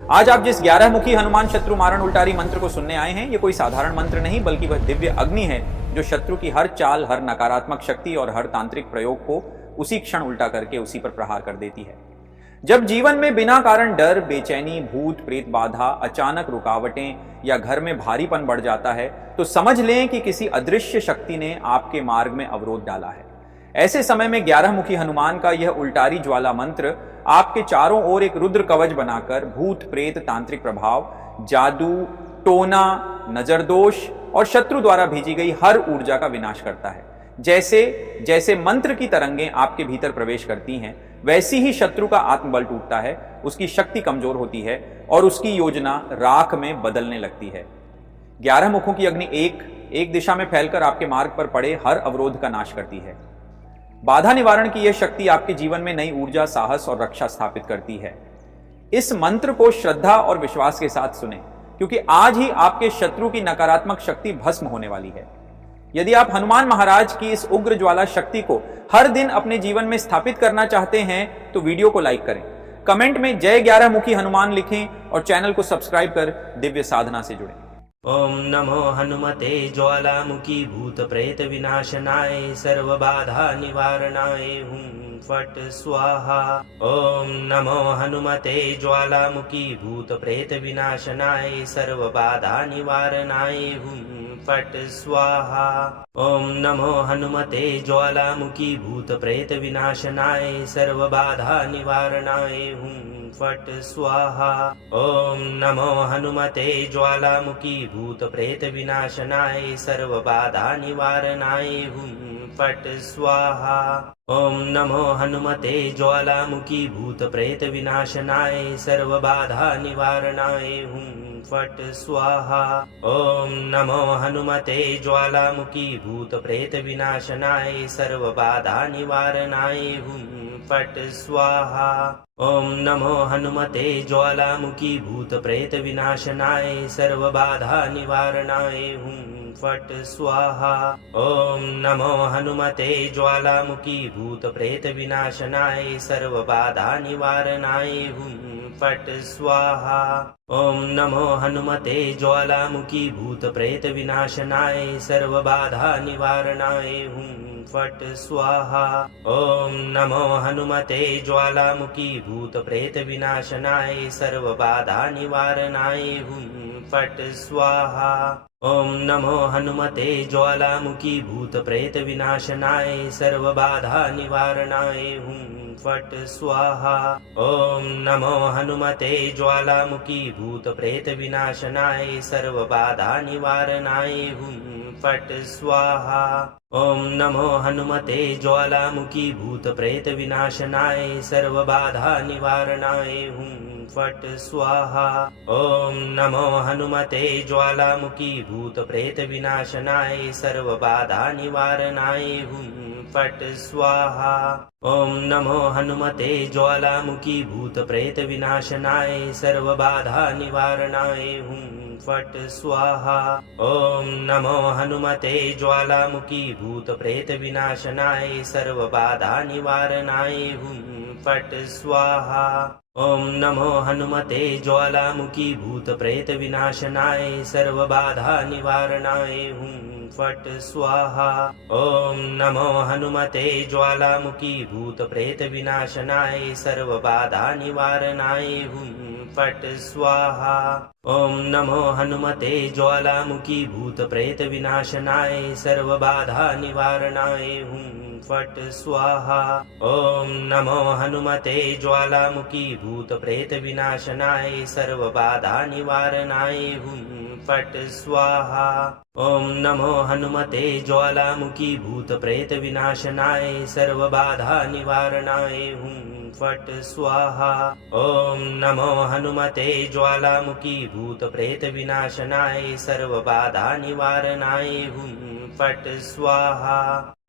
आज आप जिस 11 मुखी हनुमान शत्रु मारण उल्टारी मंत्र को सुनने आए हैं, ये कोई साधारण मंत्र नहीं बल्कि वह दिव्य अग्नि है जो शत्रु की हर चाल, हर नकारात्मक शक्ति और हर तांत्रिक प्रयोग को उसी क्षण उल्टा करके उसी पर प्रहार कर देती है। जब जीवन में बिना कारण डर, बेचैनी, भूत प्रेत बाधा, अचानक रुकावटें या घर में भारीपन बढ़ जाता है, तो समझ लें कि किसी अदृश्य शक्ति ने आपके मार्ग में अवरोध डाला है। ऐसे समय में 11 मुखी हनुमान का यह उल्टारी ज्वाला मंत्र आपके चारों ओर एक रुद्र कवच बनाकर भूत प्रेत, तांत्रिक प्रभाव, जादू, टोना, नजर दोष और शत्रु द्वारा भेजी गई हर ऊर्जा का विनाश करता है। जैसे जैसे मंत्र की तरंगें आपके भीतर प्रवेश करती हैं, वैसी ही शत्रु का आत्मबल टूटता है, उसकी शक्ति कमजोर होती है और उसकी योजना राख में बदलने लगती है। 11 मुखों की अग्नि एक दिशा में फैलकर आपके मार्ग पर पड़े हर अवरोध का नाश करती है। बाधा निवारण की यह शक्ति आपके जीवन में नई ऊर्जा, साहस और रक्षा स्थापित करती है। इस मंत्र को श्रद्धा और विश्वास के साथ सुने, क्योंकि आज ही आपके शत्रु की नकारात्मक शक्ति भस्म होने वाली है। यदि आप हनुमान महाराज की इस उग्र ज्वाला शक्ति को हर दिन अपने जीवन में स्थापित करना चाहते हैं तो वीडियो को लाइक करें, कमेंट में जय 11 मुखी हनुमान लिखें और चैनल को सब्सक्राइब कर दिव्य साधना से जुड़ें। ओम नमो हनुमते ज्वालामुखी भूत प्रेत विनाशनाय सर्व बाधा निवारणाय हुं फट स्वाहा। ओम नमो हनुमते ज्वालामुखी भूत प्रेत विनाशनाय सर्व बाधा निवारणाय हुं फट स्वाहा। ओम नमो हनुमते ज्वालामुखी भूत प्रेत विनाशनाय सर्व बाधा निवारणाय हुं फट स्वाहा। ओम नमो हनुमते ज्वालामुखी भूत प्रेत विनाशनाय सर्व बाधा निवारणाय हुं फट स्वाहा। ओम नमो हनुमते ज्वालामुखी भूत प्रेत विनाशनाय सर्व बाधा निवारणाय हुं फट स्वाहा। ओम नमो हनुमते ज्वालामुखी भूत प्रेत विनाशनाय सर्व बाधा निवारणाय हुं फट स्वाहा। ओम नमो हनुमते ज्वालामुखी भूत प्रेत विनाशनाय सर्व बाधा निवारणाय हुं फट स्वाहा। ओम नमो हनुमते ज्वालामुखी भूत प्रेत विनाशनाय सर्व बाधा निवारणाय हुं फट स्वाहा। ओम नमो हनुमते ज्वालामुखी भूत प्रेत विनाशनाय सर्व बाधा निवारणाय हुं फट स्वाहा। ओम नमो हनुमते ज्वालामुखी भूत प्रेत विनाशनाय सर्व बाधा निवारणाय हुं फट स्वाहा। ओम नमो हनुमते ज्वालामुखी भूत प्रेत विनाशनाय सर्व बाधा निवारणाय हुं फट स्वाहा। ओम नमो हनुमते ज्वालामुखी भूत प्रेत विनाशनाय सर्व बाधा निवारणाय हुं फट स्वाहा। ओम नमो हनुमते ज्वालामुखी भूत प्रेत विनाशनाय सर्व बाधा निवारणाय हुं फट स्वाहा। ओम नमो हनुमते ज्वालामुखी भूत प्रेत विनाशनाय सर्व बाधा निवारणाय हुं फट स्वाहा। ओम नमो हनुमते ज्वालामुखी भूत प्रेत विनाशनाय सर्व बाधा निवारणाय हुं फट स्वाहा। ओम नमो हनुमते ज्वालामुखी भूत प्रेत विनाशनाय सर्व बाधा निवारणाय हुं फट स्वाहा। ओम नमो हनुमते ज्वालामुखी भूत प्रेत विनाशनाय सर्व बाधा निवारणाय हुं फट स्वाहा। ओम नमो हनुमते ज्वालामुखी भूत प्रेत विनाशनाय सर्व बाधा निवारणाय हुं फट स्वाहा। ओम नमो हनुमते ज्वालामुखी भूत प्रेत विनाशनाय सर्व बाधा निवारणाय हुं फट स्वाहा। ओम नमो हनुमते ज्वालामुखी भूत प्रेत विनाशनाय सर्व बाधा निवारणाय हुं फट स्वाहा। ओम नमो हनुमते ज्वालामुखी भूत प्रेत विनाशनाय सर्व बाधा निवारणाय हुं फट स्वाहा। ओम नमो हनुमते ज्वालामुखी भूत प्रेत विनाशनाय सर्व बाधा निवारणाय हुं फट स्वाहा।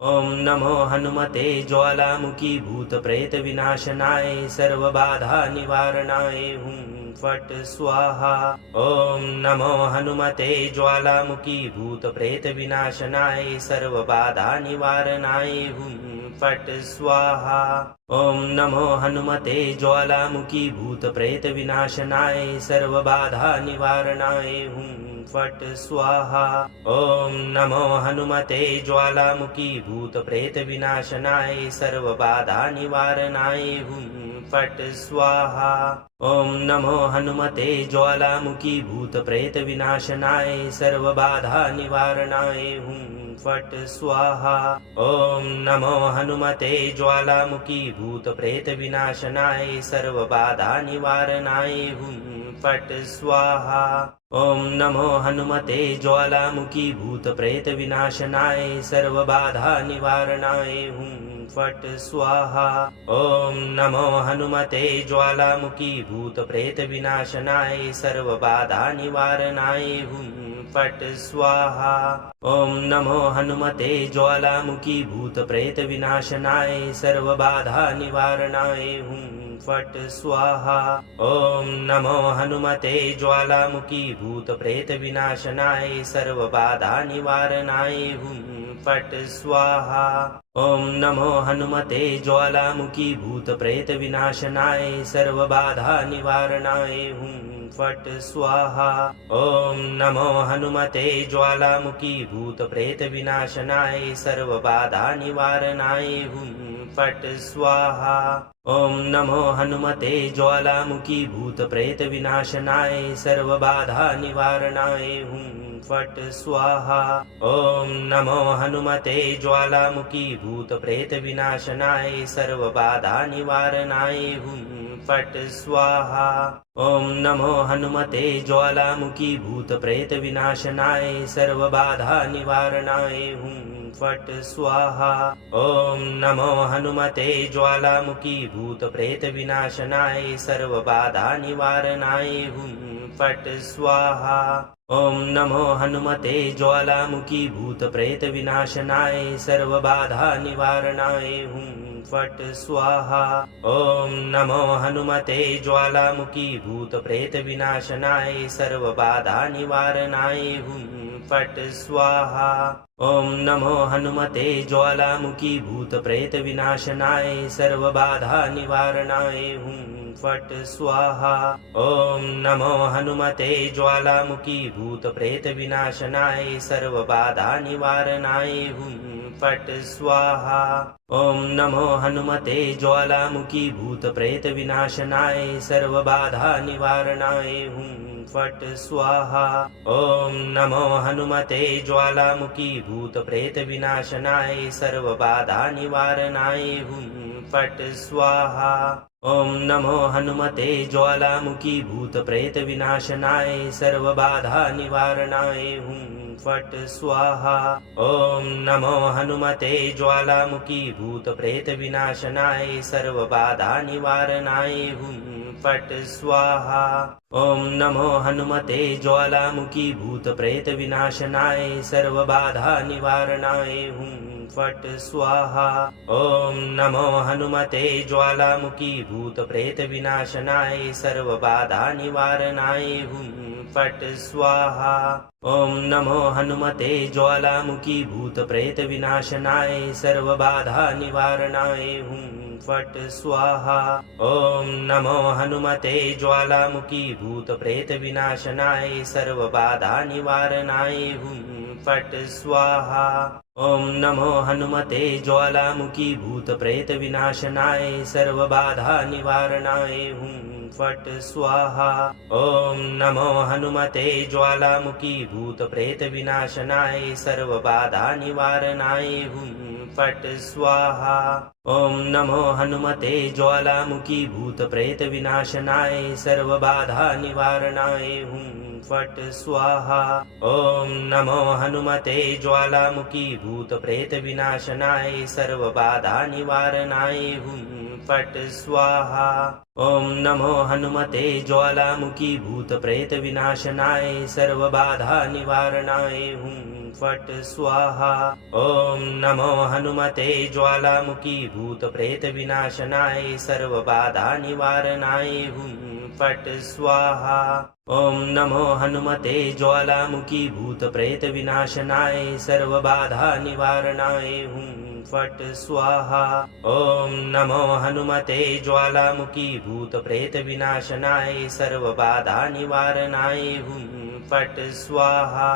ओम नमो हनुमते ज्वालामुखी भूत प्रेत विनाशनाय सर्व बाधा निवारणाय हुं फट स्वाहा। ओम नमो हनुमते ज्वालामुखी भूत प्रेत विनाशनाय सर्व बाधा निवारणाय हुं फट् स्वाहा। ॐ नमो हनुमते ज्वालामुखी भूत प्रेत विनाशनाय सर्वबाधा निवारणाय हुं फट् स्वाहा। ॐ नमो हनुमते ज्वालामुखी भूत प्रेत विनाशनाय सर्वबाधा निवारणाय हुं फट् स्वाहा। ॐ नमो हनुमते ज्वालामुखी भूत प्रेत विनाशनाय सर्वबाधा निवारणाय हुं फट् स्वाहा। ॐ नमो हनुमते ज्वालामुखी भूत प्रेत विनाशनाय सर्वबाधा निवारणाय हुं फट् स्वाहा। ॐ नमो हनुमते ज्वालामुखी भूत प्रेत विनाशनाय सर्वबाधा निवारणाय हुं फट् स्वाहा। ॐ नमो हनुमते ज्वालामुखी भूत प्रेत विनाशनाय सर्वबाधा निवारणाय हुं फट् स्वाहा। ॐ नमो हनुमते ज्वालामुखी भूत प्रेत विनाशनाय सर्वबाधा निवारणाय हुं फट् स्वाहा। ॐ नमो हनुमते ज्वालामुखी भूत प्रेत विनाशनाय सर्वबाधा निवारणाय हुं फट् स्वाहा। ॐ नमो हनुमते ज्वालामुखी भूत प्रेत विनाशनाय सर्वबाधा निवारणाय हुं फट् स्वाहा। ॐ नमो हनुमते ज्वालामुखी भूत प्रेत विनाशनाय सर्वबाधा निवारणाय हुं फट् स्वाहा। ॐ नमो हनुमते ज्वालामुखी भूत प्रेत विनाशनाय सर्वबाधा निवारणाय हुं फट् स्वाहा। ॐ नमो हनुमते ज्वालामुखी भूत प्रेत विनाशनाय सर्वबाधा निवारणाय हुं फट् स्वाहा। ॐ नमो हनुमते ज्वालामुखी भूत प्रेत विनाशनाय सर्वबाधा निवारणाय हुं फट् स्वाहा। ॐ नमो हनुमते ज्वालामुखी भूत प्रेत विनाशनाय सर्वबाधा निवारणाय हुं फट् स्वाहा। ॐ नमो हनुमते ज्वालामुखी भूत प्रेत विनाशनाय सर्वबाधा निवारणाय हुं फट् स्वाहा। ॐ नमो हनुमते ज्वालामुखी भूत प्रेत विनाशनाय सर्वबाधा निवारणाय हुं फट् स्वाहा। ॐ नमो हनुमते ज्वालामुखी भूत प्रेत विनाशनाय सर्वबाधा निवारणाय हुं फट् स्वाहा। ॐ नमो हनुमते ज्वालामुखी भूत प्रेत विनाशनाय सर्वबाधा निवारणाय हुं फट् स्वाहा। ॐ नमो हनुमते ज्वालामुखी भूत प्रेत विनाशनाय सर्वबाधा निवारणाय हुं फट् स्वाहा। ॐ नमो हनुमते ज्वालामुखी भूत प्रेत विनाशनाय सर्वबाधा निवारणाय हुं फट् स्वाहा। ॐ नमो हनुमते ज्वालामुखी भूत प्रेत विनाशनाय सर्वबाधा निवारणाय हुं फट् स्वाहा। ॐ नमो हनुमते ज्वालामुखी भूत प्रेत विनाशनाय सर्वबाधा निवारणाय हुं फट् स्वाहा। ॐ नमो हनुमते ज्वालामुखी भूत प्रेत विनाशनाय सर्वबाधा निवारणाय हुं फट् स्वाहा। ॐ नमो हनुमते ज्वालामुखी भूत प्रेत विनाशनाय सर्वबाधा निवारणाय हुं फट् स्वाहा। ॐ नमो हनुमते ज्वालामुखी भूत प्रेत विनाशनाय सर्वबाधा निवारणाय हुं फट् स्वाहा। ॐ नमो हनुमते ज्वालामुखी भूत प्रेत विनाशनाय सर्वबाधा निवारणाय हुं फट् स्वाहा। ॐ नमो हनुमते ज्वालामुखी भूत प्रेत विनाशनाय सर्वबाधा निवारणाय हुं फट् स्वाहा। ॐ नमो हनुमते ज्वालामुखी भूत प्रेत विनाशनाय सर्वबाधा निवारणाय हुं फट् स्वाहा। ॐ नमो हनुमते ज्वालामुखी भूत प्रेत विनाशनाय सर्वबाधा निवारणाय हुं फट् स्वाहा। ॐ नमो हनुमते ज्वालामुखी भूत प्रेत विनाशनाय सर्वबाधा निवारणाय हुं फट् स्वाहा। ॐ नमो हनुमते ज्वालामुखी भूत प्रेत विनाशनाय सर्वबाधा निवारणाय हुं फट् स्वाहा। ॐ नमो हनुमते ज्वालामुखी भूत प्रेत विनाशनाय सर्वबाधा निवारणाय हुं फट् स्वाहा ॐ नमो हनुमते ज्वालामुखी भूतप्रेतविनाशनाय सर्वबाधानिवारणाय हुं फट् स्वाहा ॐ नमो हनुमते ज्वालामुखी भूतप्रेतविनाशनाय सर्वबाधानिवारणाय हुं फट् स्वाहा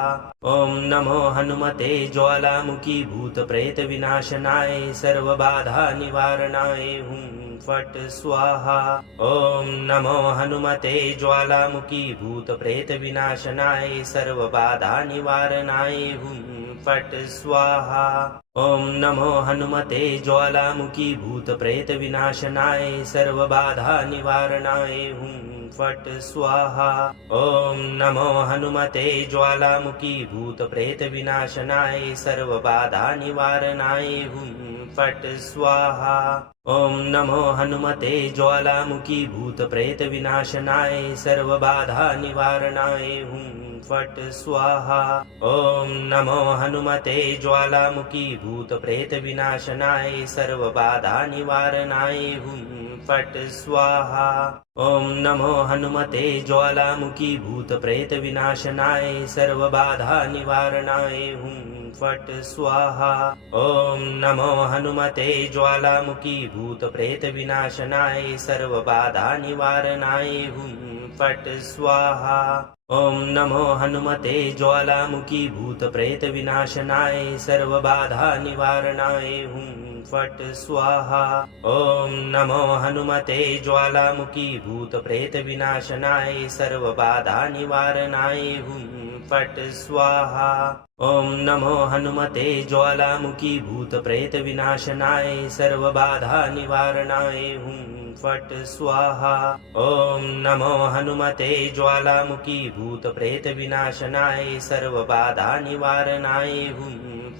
ॐ नमो हनुमते ज्वालामुखी भूतप्रेतविनाशनाय सर्वबाधानिवारणाय हुं फट् स्वाहा ॐ नमो हनुमते ज्वालामुखी भूतप्रेतविनाशनाय सर्वबाधानिवारणाय हुं फट् स्वाहा ॐ नमो हनुमते ज्वालामुखी भूतप्रेतविनाशनाय सर्वबाधानिवारणाय हुं फट् स्वाहा ॐ नमो हनुमते ज्वालामुखी भूतप्रेतविनाशनाय सर्वबाधानिवारणाय हुं फट् स्वाहा ॐ नमो हनुमते ज्वालामुखी भूतप्रेतविनाशनाय सर्वबाधानिवारणाय हुं फट् स्वाहा ॐ नमो हनुमते ज्वालामुखी भूतप्रेतविनाशनाय सर्वबाधानिवारणाय हुं फट् स्वाहा ॐ नमो हनुमते ज्वालामुखी भूतप्रेतविनाशनाय सर्वबाधानिवारणाय हुं फट् स्वाहा ॐ नमो हनुमते ज्वालामुखी भूतप्रेतविनाशनाय सर्वबाधानिवारणाय हुं फट् स्वाहा ॐ नमो हनुमते ज्वालामुखी भूतप्रेतविनाशनाय सर्वबाधानिवारणाय हुं फट् स्वाहा ॐ नमो हनुमते ज्वालामुखी भूतप्रेतविनाशनाय सर्वबाधानिवारणाय हुं फट् स्वाहा ॐ नमो हनुमते ज्वालामुखी भूतप्रेतविनाशनाय सर्वबाधानिवारणाय हुं फट् स्वाहा ॐ नमो हनुमते ज्वालामुखी भूतप्रेतविनाशनाय सर्वबाधानिवारणाय हुं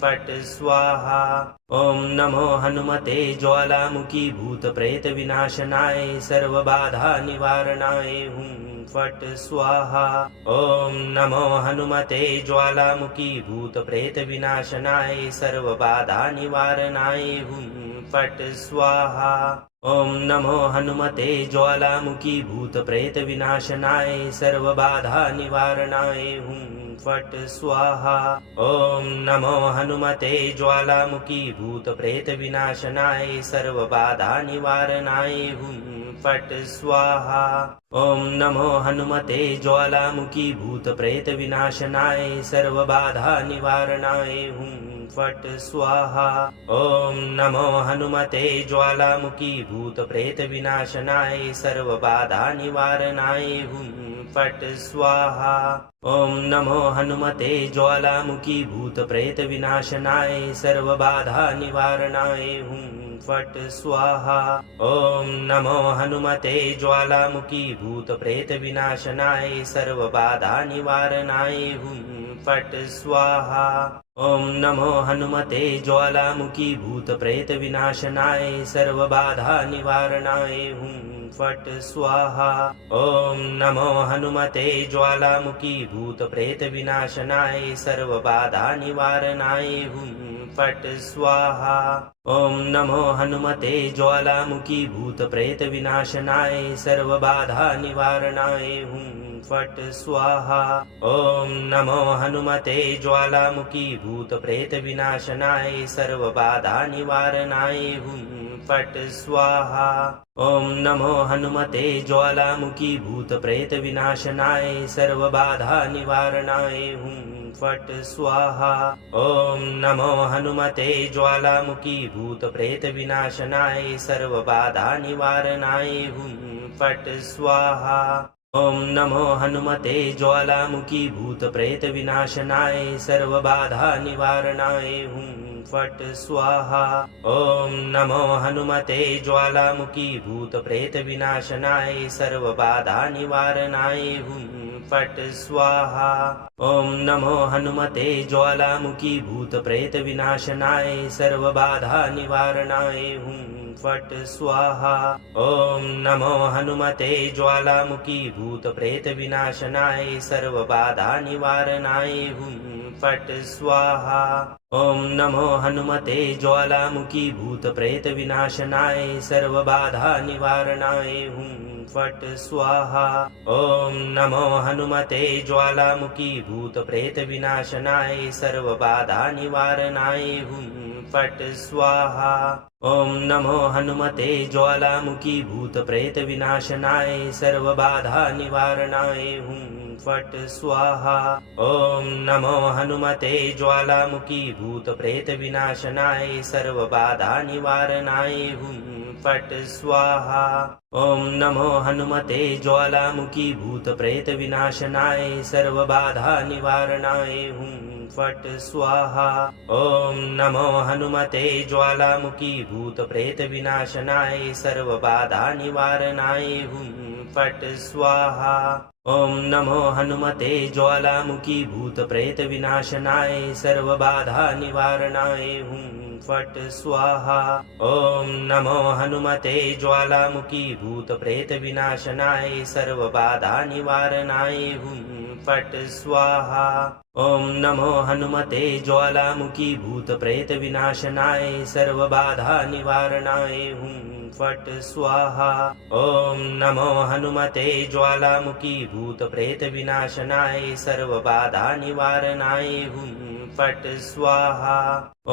फट् स्वाहा ॐ नमो हनुमते ज्वालामुखी भूतप्रेतविनाशनाय सर्वबाधानिवारणाय हुं फट् स्वाहा ॐ नमो हनुमते ज्वालामुखी भूतप्रेतविनाशनाय सर्वबाधानिवारणाय हुं फट् स्वाहा ॐ नमो हनुमते ज्वालामुखी भूतप्रेतविनाशनाय सर्वबाधानिवारणाय हुं फट् स्वाहा ॐ नमो हनुमते ज्वालामुखी भूतप्रेतविनाशनाय सर्वबाधानिवारणाय हुं फट् स्वाहा ॐ नमो हनुमते ज्वालामुखी भूतप्रेतविनाशनाय सर्वबाधानिवारणाय हुं फट् स्वाहा ॐ नमो हनुमते ज्वालामुखी भूतप्रेतविनाशनाय सर्वबाधानिवारणाय हुं फट् स्वाहा ॐ नमो हनुमते ज्वालामुखी भूतप्रेतविनाशनाय सर्वबाधानिवारणाय हुं फट् स्वाहा ॐ नमो हनुमते ज्वालामुखी भूतप्रेतविनाशनाय सर्वबाधानिवारणाय हुं फट् स्वाहा ॐ नमो हनुमते ज्वालामुखी भूतप्रेतविनाशनाय सर्वबाधानिवारणाय हुं फट् स्वाहा ॐ नमो हनुमते ज्वालामुखी भूतप्रेतविनाशनाय सर्वबाधानिवारणाय हुं फट् स्वाहा ॐ नमो हनुमते ज्वालामुखी भूतप्रेतविनाशनाय सर्वबाधानिवारणाय हुं फट् स्वाहा ॐ नमो हनुमते ज्वालामुखी भूतप्रेतविनाशनाय सर्वबाधानिवारणाय हुं फट् स्वाहा ॐ नमो हनुमते ज्वालामुखी भूतप्रेतविनाशनाय सर्वबाधानिवारणाय हुं फट् स्वाहा ॐ नमो हनुमते ज्वालामुखी भूतप्रेतविनाशनाय सर्वबाधानिवारणाय हुं फट् स्वाहा ॐ नमो हनुमते ज्वालामुखी भूतप्रेतविनाशनाय सर्वबाधानिवारणाय हुं फट् स्वाहा ॐ नमो हनुमते ज्वालामुखी भूतप्रेतविनाशनाय सर्वबाधानिवारणाय हुं फट् स्वाहा ॐ नमो हनुमते ज्वालामुखी भूतप्रेतविनाशनाय सर्वबाधानिवारणाय हुं फट् स्वाहा ॐ नमो हनुमते ज्वालामुखी भूतप्रेतविनाशनाय सर्वबाधानिवारणाय हुं फट् स्वाहा ॐ नमो हनुमते ज्वालामुखी भूतप्रेत विनाशनाय सर्वबाधा निवारणाय हुं फट् स्वाहा ॐ नमो हनुमते ज्वालामुखी भूतप्रेत विनाशनाय सर्वबाधा निवारणाय हुं फट् स्वाहा ॐ नमो हनुमते ज्वालामुखी भूतप्रेत विनाशनाय सर्वबाधा निवारणाय हुं फट् स्वाहा ॐ नमो हनुमते ज्वालामुखी भूतप्रेत विनाशनाय सर्वबाधा निवारणाय हुं फट् स्वाहा ॐ नमो हनुमते ज्वालामुखी भूतप्रेत विनाशनाय सर्वबाधा निवारणाय हुं फट् स्वाहा ॐ नमो हनुमते ज्वालामुखी भूतप्रेत विनाशनाय सर्वबाधा निवारणाय हुं फट् स्वाहा ॐ नमो हनुमते ज्वालामुखी भूतप्रेत विनाशनाय सर्वबाधा निवारणाय हुं फट् स्वाहा ॐ नमो हनुमते ज्वालामुखी भूतप्रेत विनाशनाय सर्वबाधा निवारणाय हुं फट् स्वाहा ॐ नमो हनुमते ज्वालामुखी भूतप्रेत विनाशनाय सर्वबाधा निवारणाय हुं फट् स्वाहा ॐ नमो हनुमते ज्वालामुखी भूतप्रेत विनाशनाय सर्वबाधा निवारणाय हुं फट् स्वाहा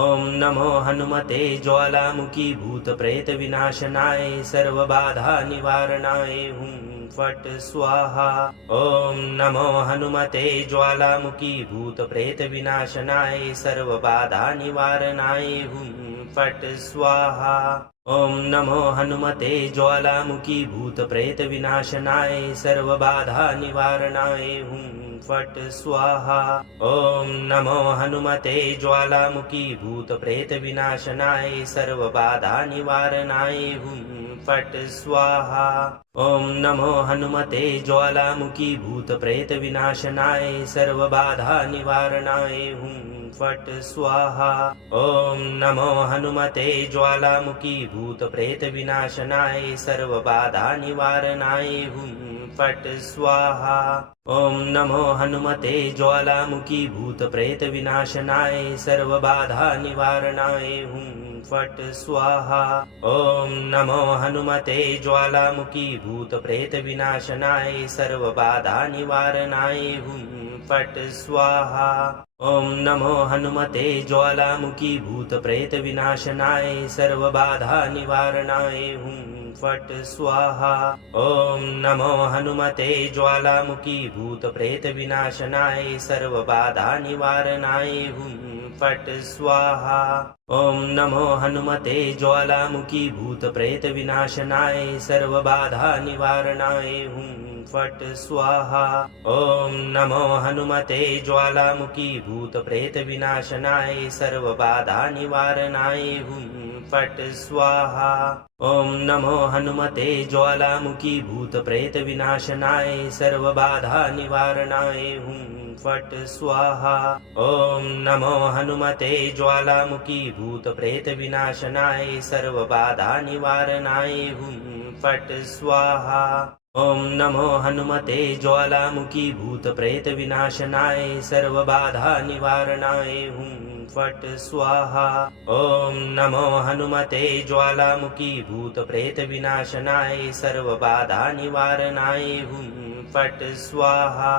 ॐ नमो हनुमते ज्वालामुखी भूतप्रेत विनाशनाय सर्वबाधा निवारणाय हुं फट् स्वाहा ॐ नमो हनुमते ज्वालामुखी भूतप्रेत विनाशनाय सर्वबाधा निवारणाय हुं फट् स्वाहा ॐ नमो हनुमते ज्वालामुखी भूतप्रेत विनाशनाय सर्वबाधा निवारणाय हुं फट् स्वाहा ॐ नमो हनुमते ज्वालामुखी भूतप्रेत विनाशनाय सर्वबाधा निवारणाय हुं फट् स्वाहा ॐ नमो हनुमते ज्वालामुखी भूतप्रेत विनाशनाय सर्वबाधा निवारणाय हुं फट् स्वाहा ॐ नमो हनुमते ज्वालामुखी भूतप्रेत विनाशनाय सर्वबाधा निवारणाय हुं फट् स्वाहा ॐ नमो हनुमते ज्वालामुखी भूतप्रेत विनाशनाय सर्वबाधा निवारणाय हुं फट् स्वाहा ॐ नमो हनुमते ज्वालामुखी भूतप्रेत विनाशनाय सर्वबाधा निवारणाय हुं फट् स्वाहा ॐ नमो हनुमते ज्वालामुखी भूतप्रेत विनाशनाय सर्वबाधा निवारणाय हुं फट् स्वाहा ॐ नमो हनुमते ज्वालामुखी भूतप्रेत विनाशनाय सर्वबाधा निवारणाय हुं फट् स्वाहा ॐ नमो हनुमते ज्वालामुखी भूतप्रेत विनाशनाय सर्वबाधा निवारणाय हुं फट् स्वाहा ॐ नमो हनुमते ज्वालामुखी भूतप्रेत विनाशनाय सर्वबाधा निवारणाय हुं फट् स्वाहा ॐ नमो हनुमते ज्वालामुखी भूतप्रेत विनाशनाय सर्वबाधा निवारणाय हुं फट् स्वाहा ॐ नमो हनुमते ज्वालामुखी भूतप्रेत विनाशनाय सर्वबाधा निवारणाय हुं फट् स्वाहा ॐ नमो हनुमते ज्वालामुखी भूतप्रेत विनाशनाय सर्वबाधा निवारणाय हुं फट् स्वाहा ॐ नमो हनुमते ज्वालामुखी भूतप्रेत विनाशनाय सर्वबाधा निवारणाय हुं फट् स्वाहा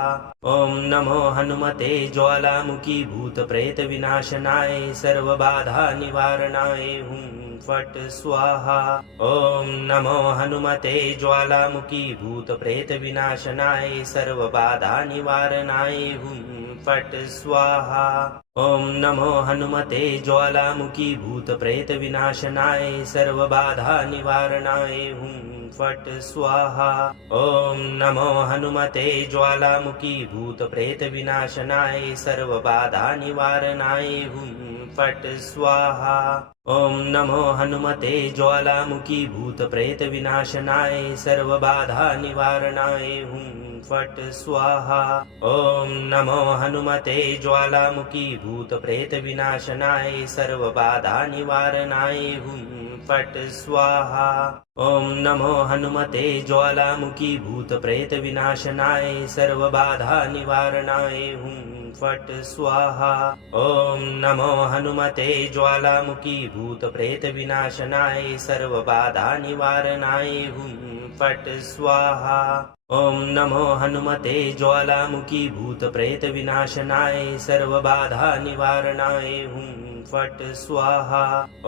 ॐ नमो हनुमते ज्वालामुखी भूतप्रेत विनाशनाय सर्वबाधा निवारणाय हुं फट् स्वाहा ॐ नमो हनुमते ज्वालामुखी भूतप्रेत विनाशनाय सर्वबाधा निवारणाय हुं फट् स्वाहा ॐ नमो हनुमते ज्वालामुखी भूतप्रेत विनाशनाय सर्वबाधा निवारणाय हुं फट् स्वाहा ॐ नमो हनुमते ज्वालामुखी भूतप्रेत विनाशनाय सर्वबाधा निवारणाय हुं फट् स्वाहा ॐ नमो हनुमते ज्वालामुखी भूतप्रेत विनाशनाय सर्वबाधा निवारणाय हुं फट् स्वाहा ॐ नमो हनुमते ज्वालामुखी भूतप्रेत विनाशनाय सर्वबाधा निवारणाय हुं फट् स्वाहा ॐ नमो हनुमते ज्वालामुखी भूतप्रेत विनाशनाय सर्वबाधा निवारणाय हुं फट् स्वाहा ॐ नमो हनुमते ज्वालामुखी भूतप्रेत विनाशनाय सर्वबाधा निवारणाय हुं फट् स्वाहा ॐ नमो हनुमते ज्वालामुखी भूतप्रेत विनाशनाय सर्वबाधा निवारणाय हुं फट् स्वाहा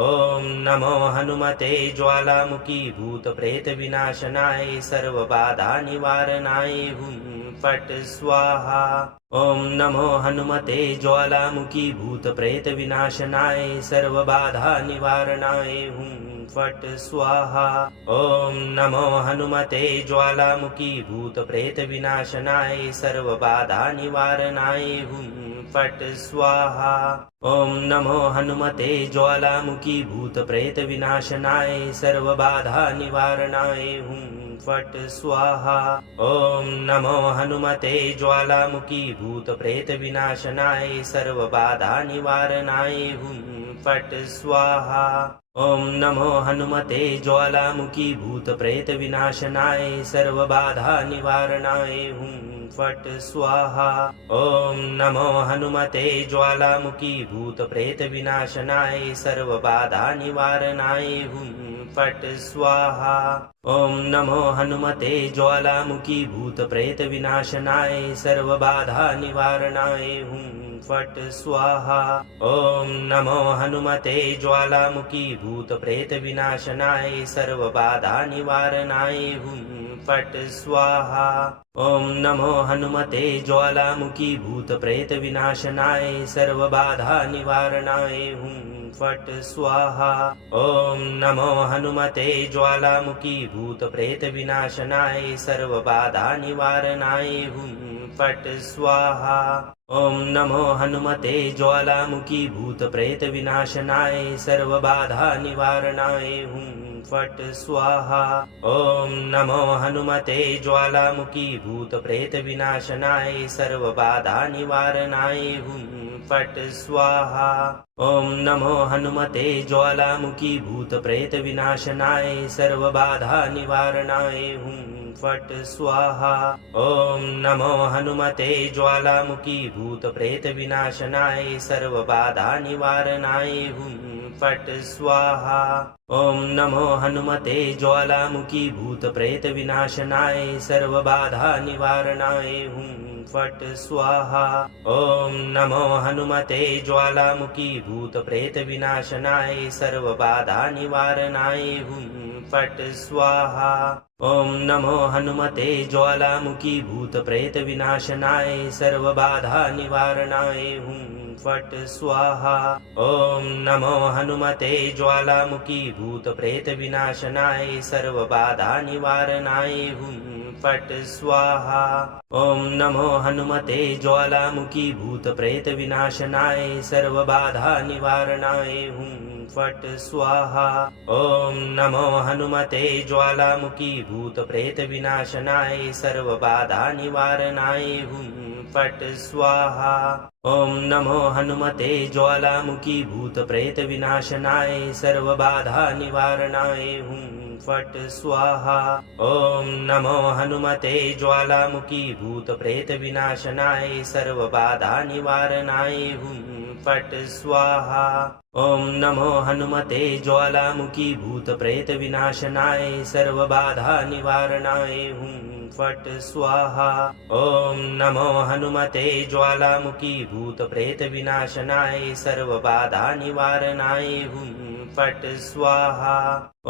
ॐ नमो हनुमते ज्वालामुखी भूतप्रेत विनाशनाय सर्वबाधा निवारणाय हुं फट् स्वाहा ॐ नमो हनुमते ज्वालामुखी भूतप्रेत विनाशनाय सर्वबाधा निवारणाय हुं फट् स्वाहा ॐ नमो हनुमते ज्वालामुखी भूतप्रेत विनाशनाय सर्वबाधा निवारणाय हुं फट् स्वाहा ॐ नमो हनुमते ज्वालामुखी भूतप्रेत विनाशनाय सर्वबाधा निवारणाय हुं फट् स्वाहा ॐ नमो हनुमते ज्वालामुखी भूतप्रेत विनाशनाय सर्वबाधा निवारणाय हुं फट् स्वाहा ॐ नमो हनुमते ज्वालामुखी भूतप्रेत विनाशनाय सर्वबाधा निवारणाय हुं फट् स्वाहा ॐ नमो हनुमते ज्वालामुखी भूतप्रेत विनाशनाय सर्वबाधा निवारणाय हुं फट् स्वाहा ॐ नमो हनुमते ज्वालामुखी भूतप्रेत विनाशनाय सर्वबाधा निवारणाय हुं फट् स्वाहा ॐ नमो हनुमते ज्वालामुखी भूतप्रेत विनाशनाय सर्वबाधा निवारणाय हुं फट् स्वाहा ॐ नमो हनुमते ज्वालामुखी भूतप्रेत विनाशनाय सर्वबाधा निवारणाय हुं फट् स्वाहा ॐ नमो हनुमते ज्वालामुखी भूतप्रेत विनाशनाय सर्वबाधा निवारणाय हुं फट् स्वाहा ॐ नमो हनुमते ज्वालामुखी भूतप्रेत विनाशनाय सर्वबाधा निवारणाय हुं फट् स्वाहा ॐ नमो हनुमते ज्वालामुखी भूतप्रेत विनाशनाय सर्वबाधा निवारणाय हुं फट् स्वाहा ॐ नमो हनुमते ज्वालामुखी भूतप्रेत विनाशनाय सर्वबाधा निवारणाय हुं फट् स्वाहा ॐ नमो हनुमते ज्वालामुखी भूतप्रेत विनाशनाय सर्वबाधा निवारणाय हुं फट् स्वाहा ॐ नमो हनुमते ज्वालामुखी भूतप्रेत विनाशनाय सर्वबाधा निवारणाय हुं फट् स्वाहा ॐ नमो हनुमते ज्वालामुखी भूतप्रेत विनाशनाय सर्वबाधा निवारणाय हुं फट् स्वाहा ॐ नमो हनुमते ज्वालामुखी भूतप्रेत विनाशनाय सर्वबाधा निवारणाय हुं फट् स्वाहा ॐ नमो हनुमते ज्वालामुखी भूतप्रेत विनाशनाय सर्वबाधा निवारणाय हुं फट् स्वाहा ॐ नमो हनुमते ज्वालामुखी भूतप्रेत विनाशनाय सर्वबाधा निवारणाय हुं फट् स्वाहा ॐ नमो हनुमते ज्वालामुखी भूतप्रेत विनाशनाय सर्वबाधा निवारणाय हुं फट् स्वाहा ॐ नमो हनुमते ज्वालामुखी भूतप्रेत विनाशनाय सर्वबाधा निवारणाय हुं फट् स्वाहा ॐ नमो हनुमते ज्वालामुखी भूतप्रेत विनाशनाय सर्वबाधा निवारणाय हुं फट् स्वाहा ॐ नमो हनुमते ज्वालामुखी भूतप्रेत विनाशनाय सर्वबाधा निवारणाय हुं फट् स्वाहा ॐ नमो हनुमते ज्वालामुखी भूतप्रेत विनाशनाय सर्वबाधा निवारणाय हुं फट् स्वाहा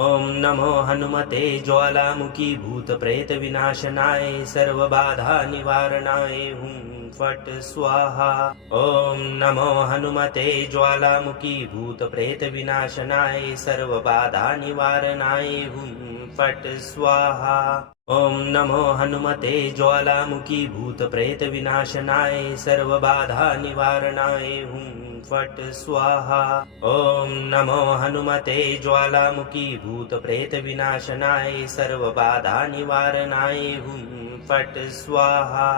ॐ नमो हनुमते ज्वालामुखी भूतप्रेत विनाशनाय सर्वबाधा निवारणाय हुं फट् स्वाहा ॐ नमो हनुमते ज्वालामुखी भूतप्रेत विनाशनाय सर्वबाधा निवारणाय हुं फट् स्वाहा ॐ नमो हनुमते ज्वालामुखी भूतप्रेत विनाशनाय सर्वबाधा निवारणाय हुं फट् स्वाहा ॐ नमो हनुमते ज्वालामुखी भूतप्रेत विनाशनाय सर्वबाधा निवारणाय हुं फट् स्वाहा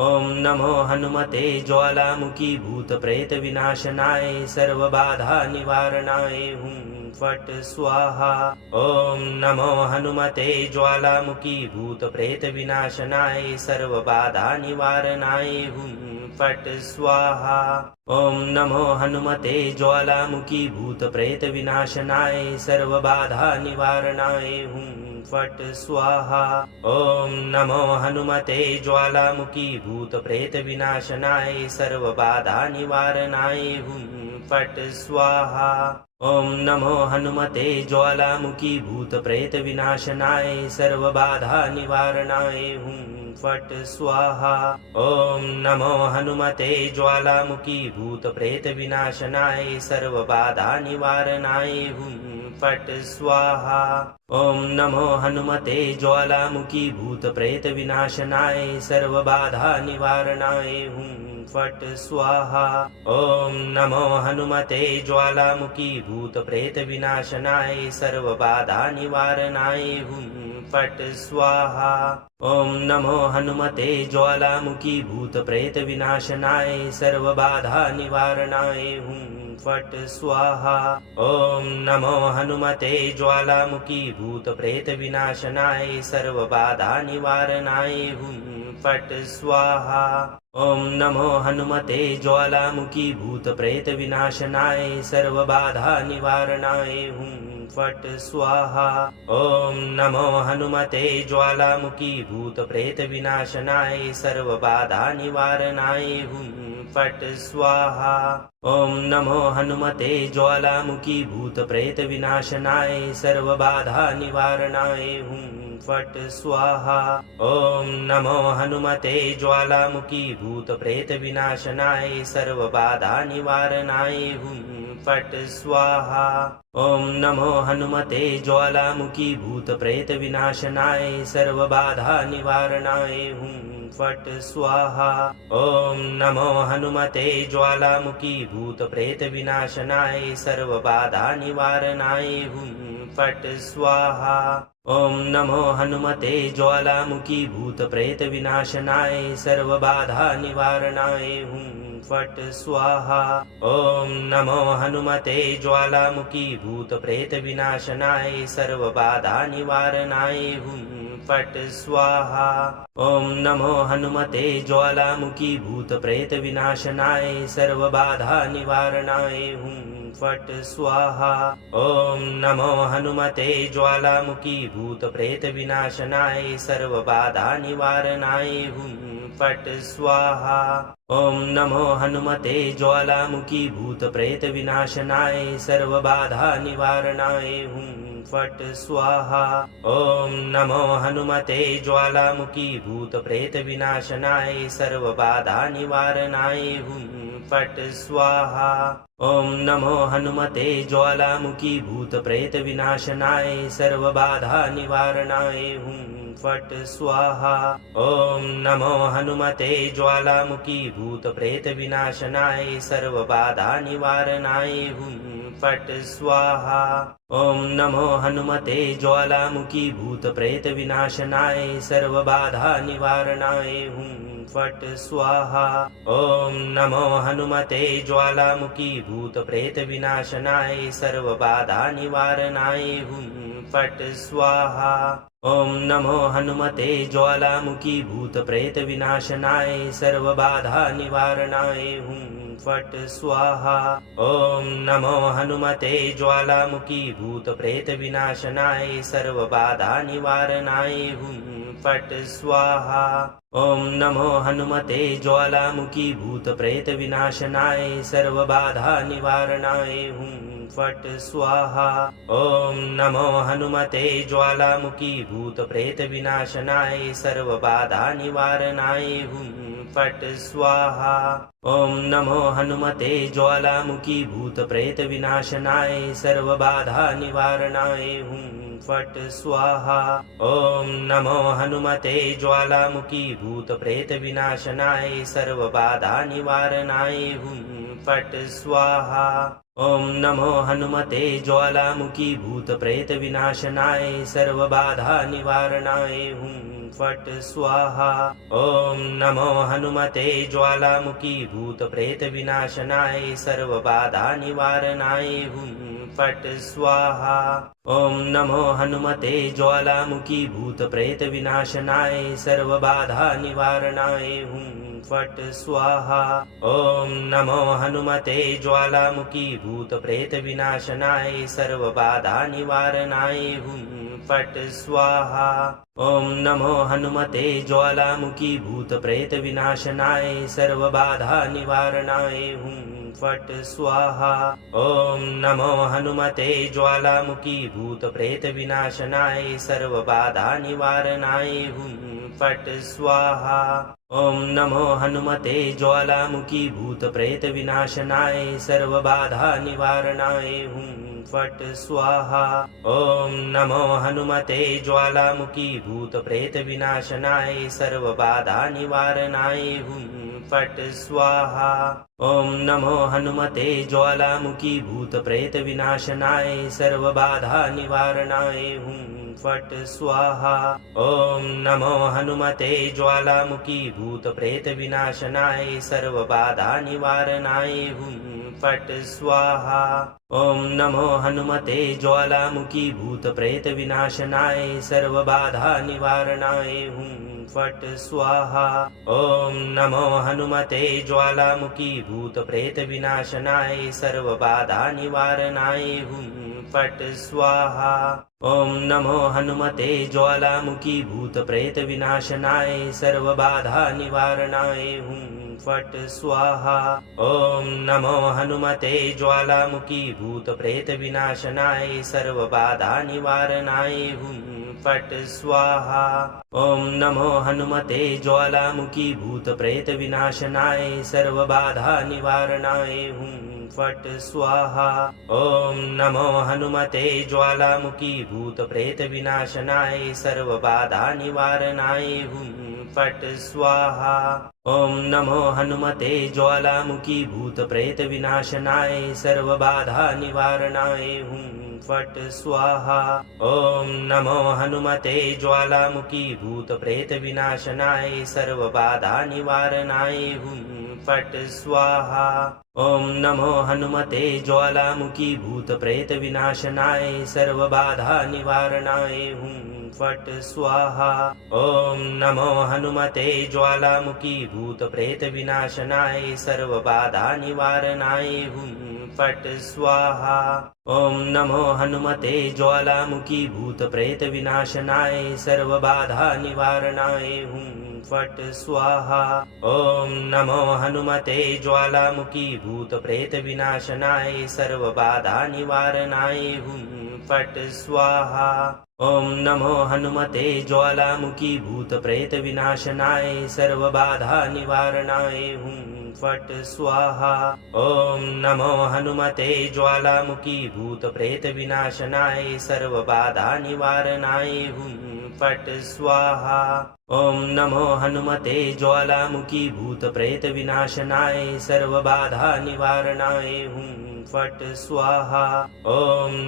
ॐ नमो हनुमते ज्वालामुखी भूतप्रेतविनाशनाय सर्वबाधानिवारणाय हुं फट् स्वाहा। ॐ नमो हनुमते ज्वालामुखी भूतप्रेतविनाशनाय सर्वबाधानिवारणाय हुं फट् स्वाहा। ॐ नमो हनुमते ज्वालामुखी भूतप्रेतविनाशनाय सर्वबाधानिवारणाय हुं फट् स्वाहा। ॐ नमो हनुमते ज्वालामुखी भूतप्रेतविनाशनाय सर्वबाधानिवारणाय हुं फट् स्वाहा। ॐ नमो हनुमते ज्वालामुखी भूतप्रेतविनाशनाय सर्वबाधानिवारणाय हुं फट् स्वाहा। ॐ नमो हनुमते ज्वालामुखी भूतप्रेतविनाशनाय सर्वबाधानिवारणाय हुं फट् स्वाहा। ॐ नमो हनुमते ज्वालामुखी भूतप्रेतविनाशनाय सर्वबाधानिवारणाय हुं फट् स्वाहा। ॐ नमो हनुमते ज्वालामुखी भूतप्रेतविनाशनाय सर्वबाधानिवारणाय हुं फट् स्वाहा। ॐ नमो हनुमते ज्वालामुखी भूतप्रेतविनाशनाय सर्वबाधानिवारणाय हुं फट् स्वाहा। ॐ नमो हनुमते ज्वालामुखी भूतप्रेतविनाशनाय सर्वबाधानिवारणाय हुं फट् स्वाहा। ॐ नमो हनुमते ज्वालामुखी भूतप्रेतविनाशनाय सर्वबाधानिवारणाय हुं फट् स्वाहा। ॐ नमो हनुमते ज्वालामुखी भूतप्रेतविनाशनाय सर्वबाधानिवारणाय हुं फट् स्वाहा। ॐ नमो हनुमते ज्वालामुखी भूतप्रेतविनाशनाय सर्वबाधानिवारणाय हुं फट् स्वाहा। ॐ नमो हनुमते ज्वालामुखी भूतप्रेतविनाशनाय सर्वबाधानिवारणाय हुं फट् स्वाहा। ॐ नमो हनुमते ज्वालामुखी भूतप्रेतविनाशनाय सर्वबाधानिवारणाय हुं फट् स्वाहा। ॐ नमो हनुमते ज्वालामुखी भूतप्रेतविनाशनाय सर्वबाधानिवारणाय हुं फट् स्वाहा। ॐ नमो हनुमते ज्वालामुखी भूतप्रेतविनाशनाय सर्वबाधानिवारणाय हुं फट् स्वाहा। ॐ नमो हनुमते ज्वालामुखी भूतप्रेतविनाशनाय सर्वबाधानिवारणाय हुं फट् स्वाहा। ॐ नमो हनुमते ज्वालामुखी भूतप्रेतविनाशनाय सर्वबाधानिवारणाय हुं फट् स्वाहा। ॐ नमो हनुमते ज्वालामुखी भूतप्रेतविनाशनाय सर्वबाधानिवारणाय हुं फट् स्वाहा। ॐ नमो हनुमते ज्वालामुखी भूतप्रेतविनाशनाय सर्वबाधानिवारणाय हुं फट् स्वाहा। ॐ नमो हनुमते ज्वालामुखी भूतप्रेतविनाशनाय सर्वबाधानिवारणाय हुं फट् स्वाहा। ॐ नमो हनुमते ज्वालामुखी भूतप्रेतविनाशनाय सर्वबाधानिवारणाय हुं फट् स्वाहा। ॐ नमो हनुमते ज्वालामुखी भूतप्रेतविनाशनाय सर्वबाधानिवारणाय हुं फट् स्वाहा। ॐ नमो हनुमते ज्वालामुखी भूतप्रेतविनाशनाय सर्वबाधानिवारणाय हुं फट् स्वाहा। ॐ नमो हनुमते ज्वालामुखी भूतप्रेतविनाशनाय सर्वबाधानिवारणाय हुं फट् स्वाहा। ॐ नमो हनुमते ज्वालामुखी भूतप्रेतविनाशनाय सर्वबाधानिवारणाय हुं फट् स्वाहा। ॐ नमो हनुमते ज्वालामुखी भूतप्रेतविनाशनाय सर्वबाधानिवारणाय हुं फट् स्वाहा। ॐ नमो हनुमते ज्वालामुखी भूतप्रेतविनाशनाय सर्वबाधानिवारणाय हुं फट् स्वाहा। ॐ नमो हनुमते ज्वालामुखी भूतप्रेतविनाशनाय सर्वबाधानिवारणाय हुं फट् स्वाहा। ॐ नमो हनुमते ज्वालामुखी भूतप्रेतविनाशनाय सर्वबाधानिवारणाय हुं फट् स्वाहा। ॐ नमो हनुमते ज्वालामुखी भूतप्रेतविनाशनाय सर्वबाधानिवारणाय हुं फट् स्वाहा। ॐ नमो हनुमते ज्वालामुखी भूतप्रेतविनाशनाय सर्वबाधानिवारणाय हुं फट् स्वाहा। ॐ नमो हनुमते ज्वालामुखी भूतप्रेतविनाशनाय सर्वबाधानिवारणाय हुं फट् स्वाहा। ॐ नमो हनुमते ज्वालामुखी भूतप्रेतविनाशनाय सर्वबाधानिवारणाय हुं फट् स्वाहा। ॐ नमो हनुमते ज्वालामुखी भूतप्रेतविनाशनाय सर्वबाधानिवारणाय हुं फट् स्वाहा। ॐ नमो हनुमते ज्वालामुखी भूतप्रेतविनाशनाय सर्वबाधानिवारणाय हुं फट् स्वाहा। ॐ नमो हनुमते ज्वालामुखी भूतप्रेतविनाशनाय सर्वबाधानिवारणाय हुं फट् स्वाहा। ॐ नमो हनुमते ज्वालामुखी भूतप्रेतविनाशनाय सर्वबाधानिवारणाय हुं फट् स्वाहा। ॐ नमो हनुमते ज्वालामुखी भूतप्रेतविनाशनाय सर्वबाधानिवारणाय हुं फट् स्वाहा। ॐ नमो हनुमते ज्वालामुखी भूतप्रेतविनाशनाय सर्वबाधानिवारणाय हुं फट् स्वाहा। ॐ नमो हनुमते ज्वालामुखी भूतप्रेतविनाशनाय सर्वबाधानिवारणाय हुं फट् स्वाहा। ॐ नमो हनुमते ज्वालामुखी भूतप्रेतविनाशनाय सर्वबाधानिवारणाय हुं फट् स्वाहा। ॐ नमो हनुमते ज्वालामुखी भूतप्रेतविनाशनाय सर्वबाधानिवारणाय हुं फट् स्वाहा। ॐ नमो हनुमते ज्वालामुखी भूतप्रेतविनाशनाय सर्वबाधानिवारणाय हुं फट् स्वाहा। ॐ नमो हनुमते ज्वालामुखी भूतप्रेतविनाशनाय सर्वबाधानिवारणाय हुं फट् स्वाहा। ॐ नमो हनुमते ज्वालामुखी भूतप्रेतविनाशनाय सर्वबाधानिवारणाय हुं फट् स्वाहा। ॐ नमो हनुमते ज्वालामुखी भूतप्रेतविनाशनाय सर्वबाधानिवारणाय हुं फट् स्वाहा। ॐ नमो हनुमते ज्वालामुखी भूतप्रेतविनाशनाय सर्वबाधानिवारणाय हुं फट् स्वाहा। ॐ नमो हनुमते ज्वालामुखी भूतप्रेतविनाशनाय सर्वबाधानिवारणाय हुं फट् स्वाहा। ॐ नमो हनुमते ज्वालामुखी भूतप्रेतविनाशनाय सर्वबाधानिवारणाय हुं फट् स्वाहा। ॐ नमो हनुमते ज्वालामुखी भूतप्रेतविनाशनाय सर्वबाधानिवारणाय हुं फट् स्वाहा। ॐ नमो हनुमते ज्वालामुखी भूतप्रेतविनाशनाय सर्वबाधानिवारणाय हुं फट् स्वाहा। ॐ नमो हनुमते ज्वालामुखी भूतप्रेतविनाशनाय सर्वबाधानिवारणाय हुं फट् स्वाहा। ॐ नमो हनुमते ज्वालामुखी भूतप्रेतविनाशनाय सर्वबाधानिवारणाय हुं फट् स्वाहा। ॐ नमो हनुमते ज्वालामुखी भूतप्रेतविनाशनाय सर्वबाधानिवारणाय हुं फट् स्वाहा। ॐ नमो हनुमते ज्वालामुखी भूतप्रेतविनाशनाय सर्वबाधानिवारणाय हुं फट् स्वाहा। ॐ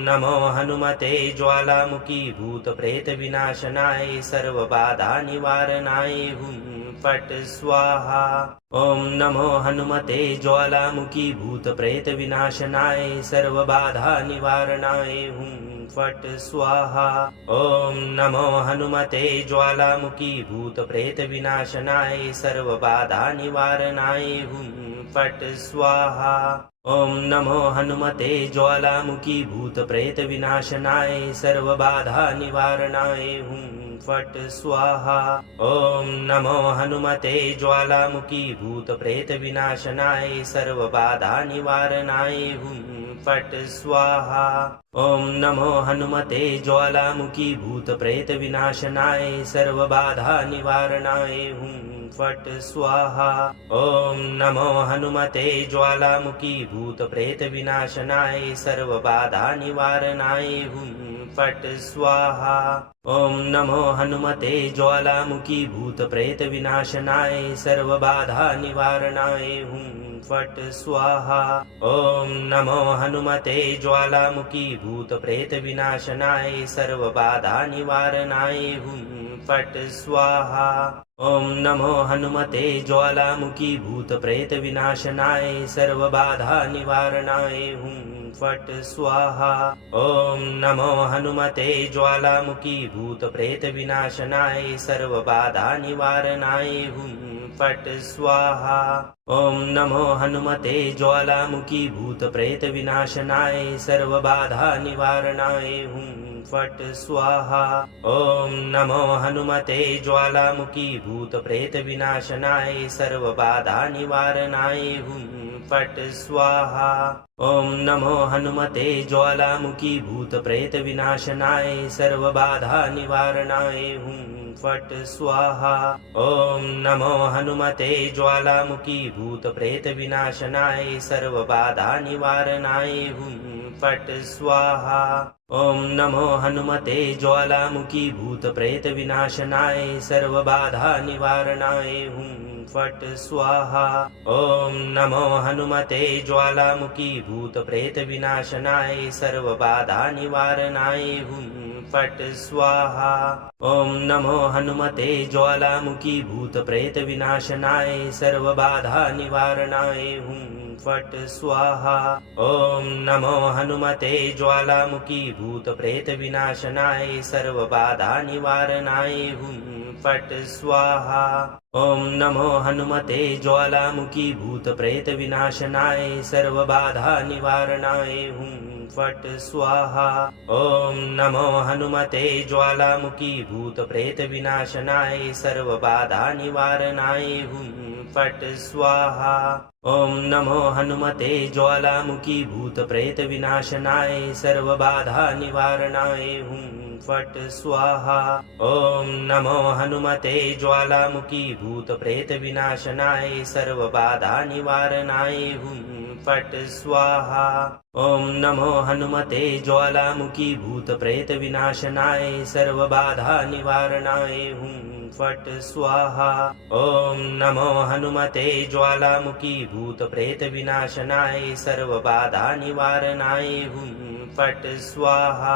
नमो हनुमते ज्वालामुखी भूतप्रेतविनाशनाय सर्वबाधानिवारणाय हुं फट् स्वाहा। ॐ नमो हनुमते ज्वालामुखी भूतप्रेतविनाशनाय सर्वबाधानिवारणाय हुं फट् स्वाहा। ॐ नमो हनुमते ज्वालामुखी भूतप्रेतविनाशनाय सर्वबाधानिवारणाय हुं फट् स्वाहा। ॐ नमो हनुमते ज्वालामुखी भूतप्रेतविनाशनाय सर्वबाधानिवारणाय हुं फट् स्वाहा। ॐ नमो हनुमते ज्वालामुखी भूतप्रेतविनाशनाय सर्वबाधानिवारणाय हुं फट् स्वाहा। ॐ नमो हनुमते ज्वालामुखी भूतप्रेतविनाशनाय सर्वबाधानिवारणाय हुं फट् स्वाहा। ॐ नमो हनुमते ज्वालामुखी भूत प्रेत विनाशनाय सर्वबाधा निवारणाय हुं फट् स्वाहा। ॐ नमो हनुमते ज्वालामुखी भूत प्रेत विनाशनाय सर्वबाधा निवारणाय हुं फट् स्वाहा। ॐ नमो हनुमते ज्वालामुखी भूत प्रेत विनाशनाय सर्वबाधा निवारणाय हुं फट् स्वाहा। ॐ नमो हनुमते ज्वालामुखी भूत प्रेत विनाशनाय सर्वबाधा निवारणाय हुं फट् स्वाहा। ॐ नमो हनुमते ज्वालामुखी भूत प्रेत विनाशनाय सर्वबाधा निवारणाय हुं फट् स्वाहा। ॐ नमो हनुमते ज्वालामुखी भूत प्रेत विनाशनाय सर्वबाधा निवारणाय हुं फट् स्वाहा। ॐ नमो हनुमते ज्वालामुखी भूत प्रेत विनाशनाय सर्वबाधा निवारणाय हुं फट् स्वाहा। ॐ नमो हनुमते ज्वालामुखी भूत प्रेत विनाशनाय सर्वबाधा निवारणाय हुं फट् स्वाहा। ॐ नमो हनुमते ज्वालामुखी भूत प्रेत विनाशनाय सर्वबाधा निवारणाय हुं फट् स्वाहा। ॐ नमो हनुमते ज्वालामुखी भूत प्रेत विनाशनाय सर्वबाधा निवारणाय हुं फट् स्वाहा। ॐ नमो हनुमते ज्वालामुखी भूत प्रेत विनाशनाय सर्वबाधा निवारणाय हुं फट् स्वाहा। ॐ नमो हनुमते ज्वालामुखी भूत प्रेत विनाशनाय सर्वबाधा निवारणाय हुं फट् स्वाहा। ॐ नमो हनुमते ज्वालामुखी भूत प्रेत विनाशनाय सर्वबाधा निवारणाय हुं फट् स्वाहा। ॐ नमो हनुमते ज्वालामुखी भूत प्रेत विनाशनाय सर्वबाधा निवारणाय हुं फट् स्वाहा। ॐ नमो हनुमते ज्वालामुखी भूत प्रेत विनाशनाय सर्वबाधा निवारणाय हुं फट् स्वाहा। ॐ नमो हनुमते ज्वालामुखी भूत प्रेत विनाशनाय सर्वबाधा निवारणाय हुं फट् स्वाहा। ॐ नमो हनुमते ज्वालामुखी भूत प्रेत विनाशनाय सर्वबाधा निवारणाय हुं फट् स्वाहा। ॐ नमो हनुमते ज्वालामुखी भूत प्रेत विनाशनाय सर्वबाधा निवारणाय हुं फट् स्वाहा। ॐ नमो हनुमते ज्वालामुखी भूत प्रेत विनाशनाय सर्वबाधा निवारणाय हुं फट् स्वाहा।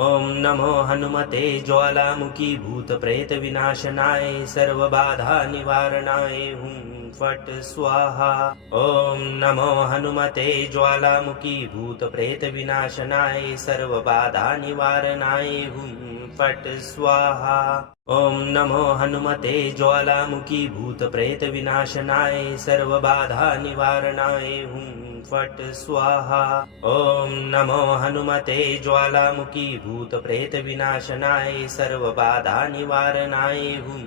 ॐ नमो हनुमते ज्वालामुखी भूत प्रेत विनाशनाय सर्वबाधा निवारणाय हुं फट् स्वाहा। ॐ नमो हनुमते ज्वालामुखी भूत प्रेत विनाशनाय सर्वबाधा निवारणाय हुं फट् स्वाहा। ॐ नमो हनुमते ज्वालामुखी भूत प्रेत विनाशनाय सर्वबाधा निवारणाय हुं फट् स्वाहा। ॐ नमो हनुमते ज्वालामुखी भूत प्रेत विनाशनाय सर्वबाधा निवारणाय हुं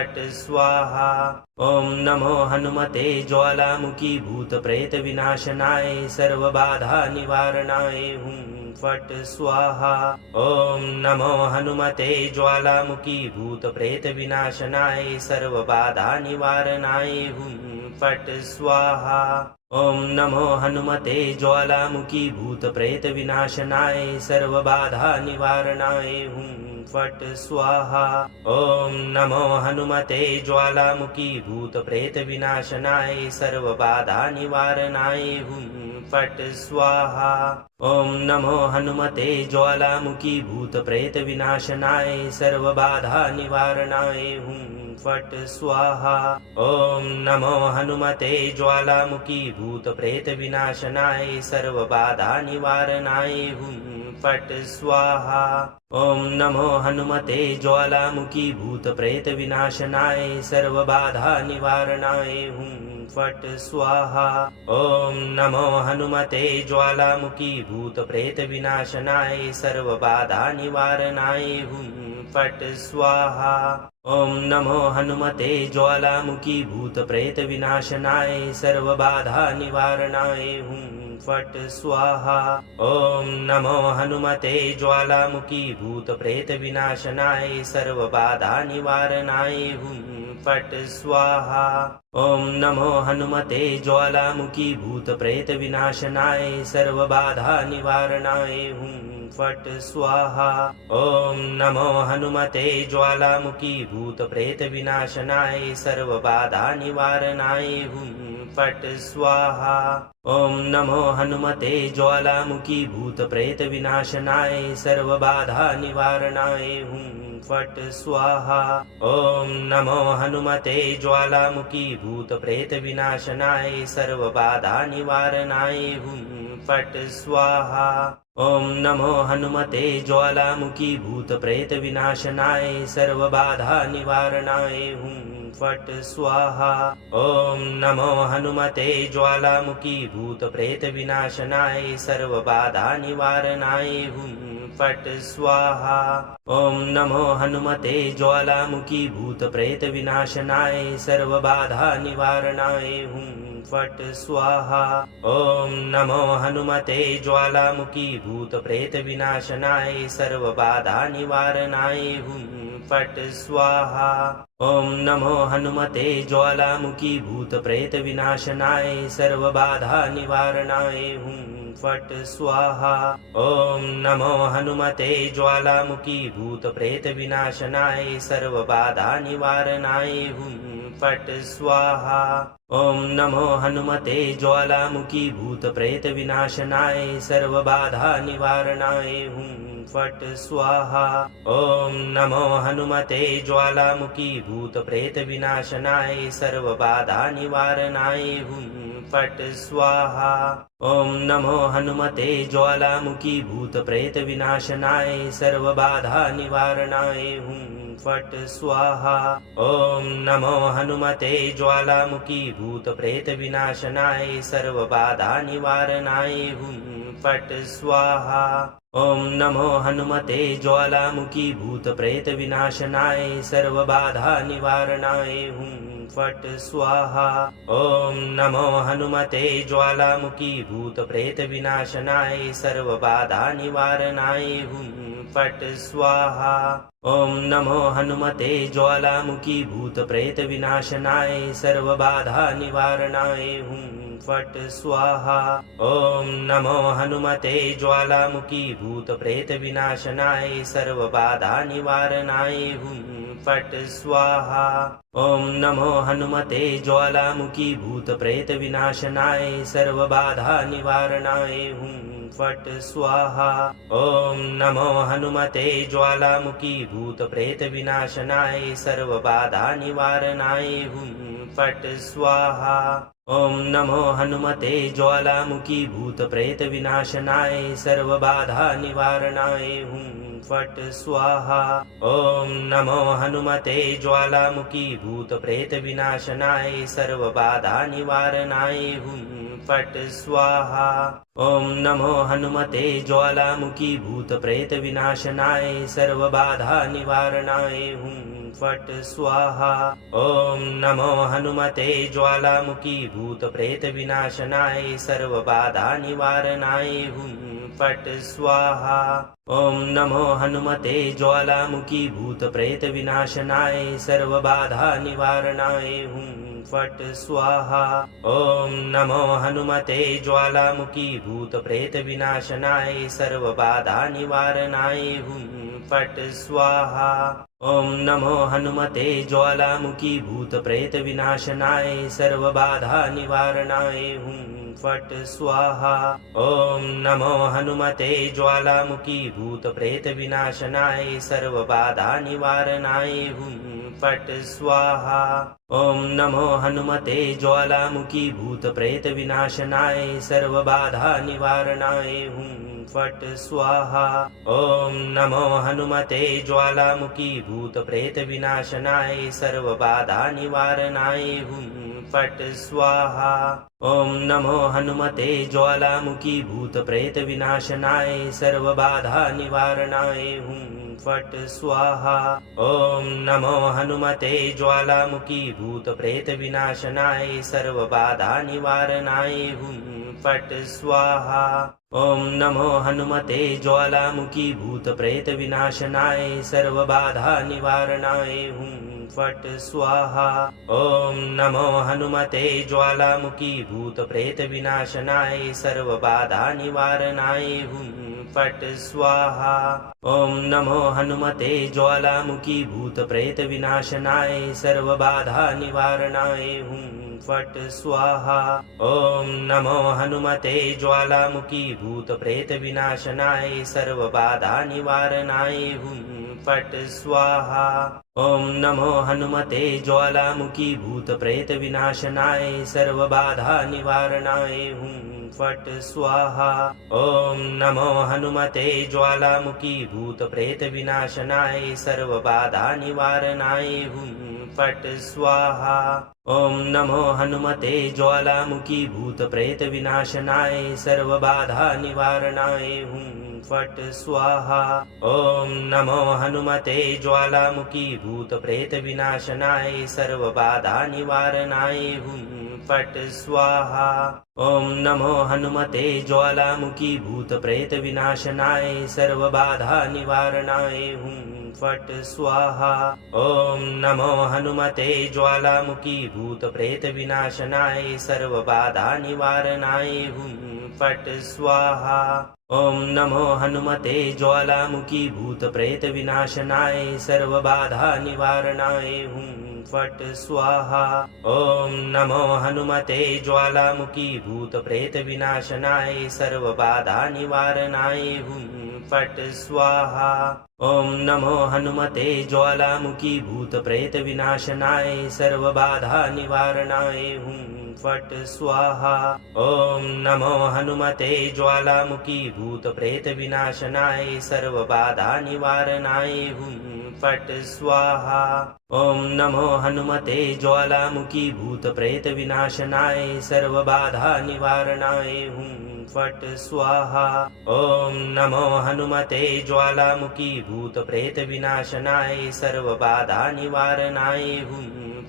फट् स्वाहा। ॐ नमो हनुमते ज्वालामुखी भूत प्रेत विनाशनाय सर्वबाधा निवारणाय हुं फट् स्वाहा। ॐ नमो हनुमते ज्वालामुखी भूत प्रेत विनाशनाय सर्वबाधा निवारणाय हुं फट् स्वाहा। ॐ नमो हनुमते ज्वालामुखी भूत प्रेत विनाशनाय सर्वबाधा निवारणाय हुं फट् स्वाहा। ॐ नमो हनुमते ज्वालामुखी भूत प्रेत विनाशनाय सर्वबाधा निवारणाय हुं फट् स्वाहा। ॐ नमो हनुमते ज्वालामुखी भूत प्रेत विनाशनाय सर्वबाधा निवारणाय हुं फट् स्वाहा। ॐ नमो हनुमते ज्वालामुखी भूत प्रेत विनाशनाय सर्वबाधा निवारणाय हुं फट् स्वाहा। ॐ नमो हनुमते ज्वालामुखी भूत प्रेत विनाशनाय सर्वबाधा निवारणाय हुं फट् स्वाहा। ॐ नमो हनुमते ज्वालामुखी भूत प्रेत विनाशनाय सर्वबाधा निवारणाय हुं फट् स्वाहा। ॐ नमो हनुमते ज्वालामुखी भूत प्रेत विनाशनाय सर्वबाधा निवारणाय हुं फट् स्वाहा। ॐ नमो हनुमते ज्वालामुखी भूत प्रेत विनाशनाय सर्वबाधा निवारणाय हुं फट् स्वाहा। ॐ नमो हनुमते ज्वालामुखी भूत प्रेत विनाशनाय सर्वबाधा निवारणाय हुं फट् स्वाहा। ॐ नमो हनुमते ज्वालामुखी भूत प्रेत विनाशनाय सर्वबाधा निवारणाय हुं फट् स्वाहा। ॐ नमो हनुमते ज्वालामुखी भूत प्रेत विनाशनाय सर्वबाधा निवारणाय हुं फट् स्वाहा। ॐ नमो हनुमते ज्वालामुखी भूत प्रेत विनाशनाय सर्वबाधा निवारणाय हुं फट् स्वाहा। ॐ नमो हनुमते ज्वालामुखी भूत प्रेत विनाशनाय सर्वबाधा निवारणाय हुं फट् स्वाहा। ॐ नमो हनुमते ज्वालामुखी भूत प्रेत विनाशनाय सर्वबाधा निवारणाय हुं फट् स्वाहा। ॐ नमो हनुमते ज्वालामुखी भूत प्रेत विनाशनाय सर्वबाधा निवारणाय हुं फट् स्वाहा। ॐ नमो हनुमते ज्वालामुखी भूत प्रेत विनाशनाय सर्वबाधा निवारणाय हुं फट् स्वाहा। ॐ नमो हनुमते ज्वालामुखी भूत प्रेत विनाशनाय सर्वबाधा निवारणाय हुं फट् स्वाहा। ॐ नमो हनुमते ज्वालामुखी भूत प्रेत विनाशनाय सर्वबाधा निवारणाय हुं फट् स्वाहा। ॐ नमो हनुमते ज्वालामुखी भूत प्रेत विनाशनाय सर्वबाधा निवारणाय हुं फट् स्वाहा। ॐ नमो हनुमते ज्वालामुखी भूत प्रेत विनाशनाय सर्वबाधा निवारणाय हुं फट् स्वाहा। ॐ नमो हनुमते ज्वालामुखी भूत प्रेत विनाशनाय सर्वबाधा निवारणाय हुं फट् स्वाहा। ॐ नमो हनुमते ज्वालामुखी भूत प्रेत विनाशनाय सर्वबाधा निवारणाय हुं फट् स्वाहा। ॐ नमो हनुमते ज्वालामुखी भूत प्रेत विनाशनाय सर्वबाधा निवारणाय हुं फट् स्वाहा। ॐ नमो हनुमते ज्वालामुखी भूत प्रेत विनाशनाय सर्वबाधा निवारणाय हुं फट् स्वाहा। ॐ नमो हनुमते ज्वालामुखी भूत प्रेत विनाशनाय सर्वबाधा निवारणाय हुं फट् स्वाहा। ॐ नमो हनुमते ज्वालामुखी भूत प्रेत विनाशनाय सर्वबाधा निवारणाय हुं फट् स्वाहा। ॐ नमो हनुमते ज्वालामुखी भूत प्रेत विनाशनाय सर्वबाधा निवारणाय हुं फट् स्वाहा। ॐ नमो हनुमते ज्वालामुखी भूत प्रेत विनाशनाय सर्वबाधा निवारणाय हुं फट् स्वाहा। ॐ नमो हनुमते ज्वालामुखी भूत प्रेत विनाशनाय सर्वबाधा निवारणाय हुं फट् स्वाहा। ॐ नमो हनुमते ज्वालामुखी भूत प्रेत विनाशनाय सर्वबाधा निवारणाय हुं फट् स्वाहा। ॐ नमो हनुमते ज्वालामुखी भूत प्रेत विनाशनाय सर्वबाधा निवारणाय हुं फट् स्वाहा। ॐ नमो हनुमते ज्वालामुखी भूत प्रेत विनाशनाय सर्वबाधा निवारणाय हुं फट् स्वाहा। ॐ नमो हनुमते ज्वालामुखी भूत प्रेत विनाशनाय सर्वबाधा निवारणाय हुं फट् स्वाहा। ॐ नमो हनुमते ज्वालामुखी भूत प्रेत विनाशनाय सर्वबाधा निवारणाय हुं फट् स्वाहा। ॐ नमो हनुमते ज्वालामुखी भूत प्रेत विनाशनाय सर्वबाधा निवारणाय हुं फट् स्वाहा। ॐ नमो हनुमते ज्वालामुखी भूत प्रेत विनाशनाय सर्वबाधा निवारणाय हुं फट् स्वाहा। ॐ नमो हनुमते ज्वालामुखी भूत प्रेत विनाशनाय सर्वबाधा निवारणाय हुं फट् स्वाहा। ॐ नमो हनुमते ज्वालामुखी भूत प्रेत विनाशनाय सर्वबाधा निवारणाय हुं फट् स्वाहा। ॐ नमो हनुमते ज्वालामुखी भूत प्रेत विनाशनाय सर्वबाधा निवारणाय हुं फट् स्वाहा। ॐ नमो हनुमते ज्वालामुखी भूत प्रेत विनाशनाय सर्वबाधा निवारणाय हुं फट् स्वाहा। ॐ नमो हनुमते ज्वालामुखी भूत प्रेत विनाशनाय सर्वबाधा निवारणाय हुं फट् स्वाहा। ॐ नमो हनुमते ज्वालामुखी भूत प्रेत विनाशनाय सर्वबाधा निवारणाय हुं फट् स्वाहा। ॐ नमो हनुमते ज्वालामुखी भूत प्रेत विनाशनाय सर्वबाधा निवारणाय हुं फट् स्वाहा। ॐ नमो हनुमते ज्वालामुखी भूत प्रेत विनाशनाय सर्वबाधा निवारणाय हुं फट् स्वाहा। ॐ नमो हनुमते ज्वालामुखी भूत प्रेत विनाशनाय सर्वबाधा निवारणाय हुं फट् स्वाहा। ॐ नमो हनुमते ज्वालामुखी भूत प्रेत विनाशनाय सर्वबाधा निवारणाय हुं फट् स्वाहा। ॐ नमो हनुमते ज्वालामुखी भूत प्रेत विनाशनाय सर्वबाधा निवारणाय हुं फट् स्वाहा। ॐ नमो हनुमते ज्वालामुखी भूत प्रेत विनाशनाय सर्वबाधा निवारणाय हुं फट् स्वाहा। ॐ नमो हनुमते ज्वालामुखी भूत प्रेत विनाशनाय सर्वबाधा निवारणाय हुं फट् स्वाहा। ॐ नमो हनुमते ज्वालामुखी भूत प्रेत विनाशनाय सर्वबाधा निवारणाय हुं फट् स्वाहा। ॐ नमो हनुमते ज्वालामुखी भूत प्रेत विनाशनाय सर्वबाधा निवारणाय हुं फट् स्वाहा। ॐ नमो हनुमते ज्वालामुखी भूत प्रेत विनाशनाय सर्वबाधा निवारणाय हुं फट् स्वाहा। ॐ नमो हनुमते ज्वालामुखी भूत प्रेत विनाशनाय सर्वबाधा निवारणाय हुं फट् स्वाहा। ॐ नमो हनुमते ज्वालामुखी भूत प्रेत विनाशनाय सर्वबाधा निवारणाय हुं फट् स्वाहा। ॐ नमो हनुमते ज्वालामुखी भूत प्रेत विनाशनाय सर्वबाधा निवारणाय हुं फट् स्वाहा। ॐ नमो हनुमते ज्वालामुखी भूत प्रेत विनाशनाय सर्वबाधा निवारणाय हुं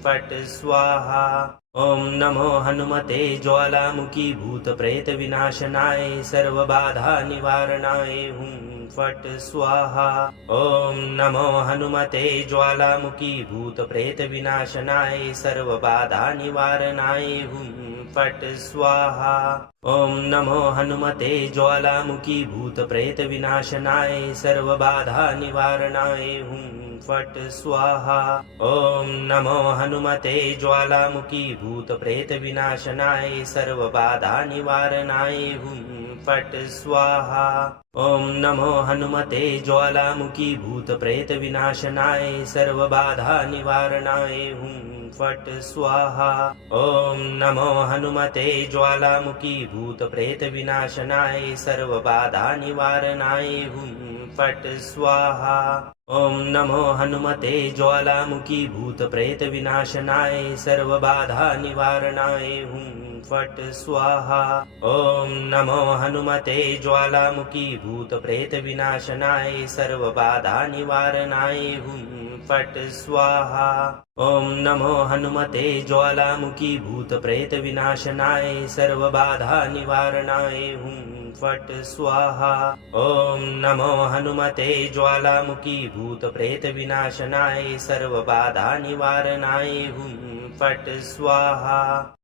फट् स्वाहा। ॐ नमो हनुमते ज्वालामुखी भूत प्रेत विनाशनाय सर्वबाधा निवारणाय हुं फट् स्वाहा। ॐ नमो हनुमते ज्वालामुखी भूत प्रेत विनाशनाय सर्वबाधा निवारणाय हुं फट् स्वाहा। ॐ नमो हनुमते ज्वालामुखी भूत प्रेत विनाशनाय सर्वबाधा निवारणाय हुं फट् स्वाहा। ॐ नमो हनुमते ज्वालामुखी भूत प्रेत विनाशनाय सर्वबाधा निवारणाय हुं फट् स्वाहा। ॐ नमो हनुमते ज्वालामुखी भूत प्रेत विनाशनाय सर्वबाधा निवारणाय हुं फट् स्वाहा। ॐ नमो हनुमते ज्वालामुखी भूत प्रेत विनाशनाय सर्वबाधा निवारणाय हुं फट् स्वाहा। ॐ नमो हनुमते ज्वालामुखी भूत प्रेत विनाशनाय सर्वबाधा निवारणाय हुं फट् स्वाहा। ॐ नमो हनुमते ज्वालामुखी भूत प्रेत विनाशनाय सर्वबाधा निवारणाय हुं फट् स्वाहा। ॐ नमो हनुमते ज्वालामुखी भूत प्रेत विनाशनाय सर्वबाधा निवारणाय हुं फट् स्वाहा। ॐ नमो हनुमते ज्वालामुखी भूत प्रेत विनाशनाय सर्वबाधा निवारणाय हुं फट् स्वाहा।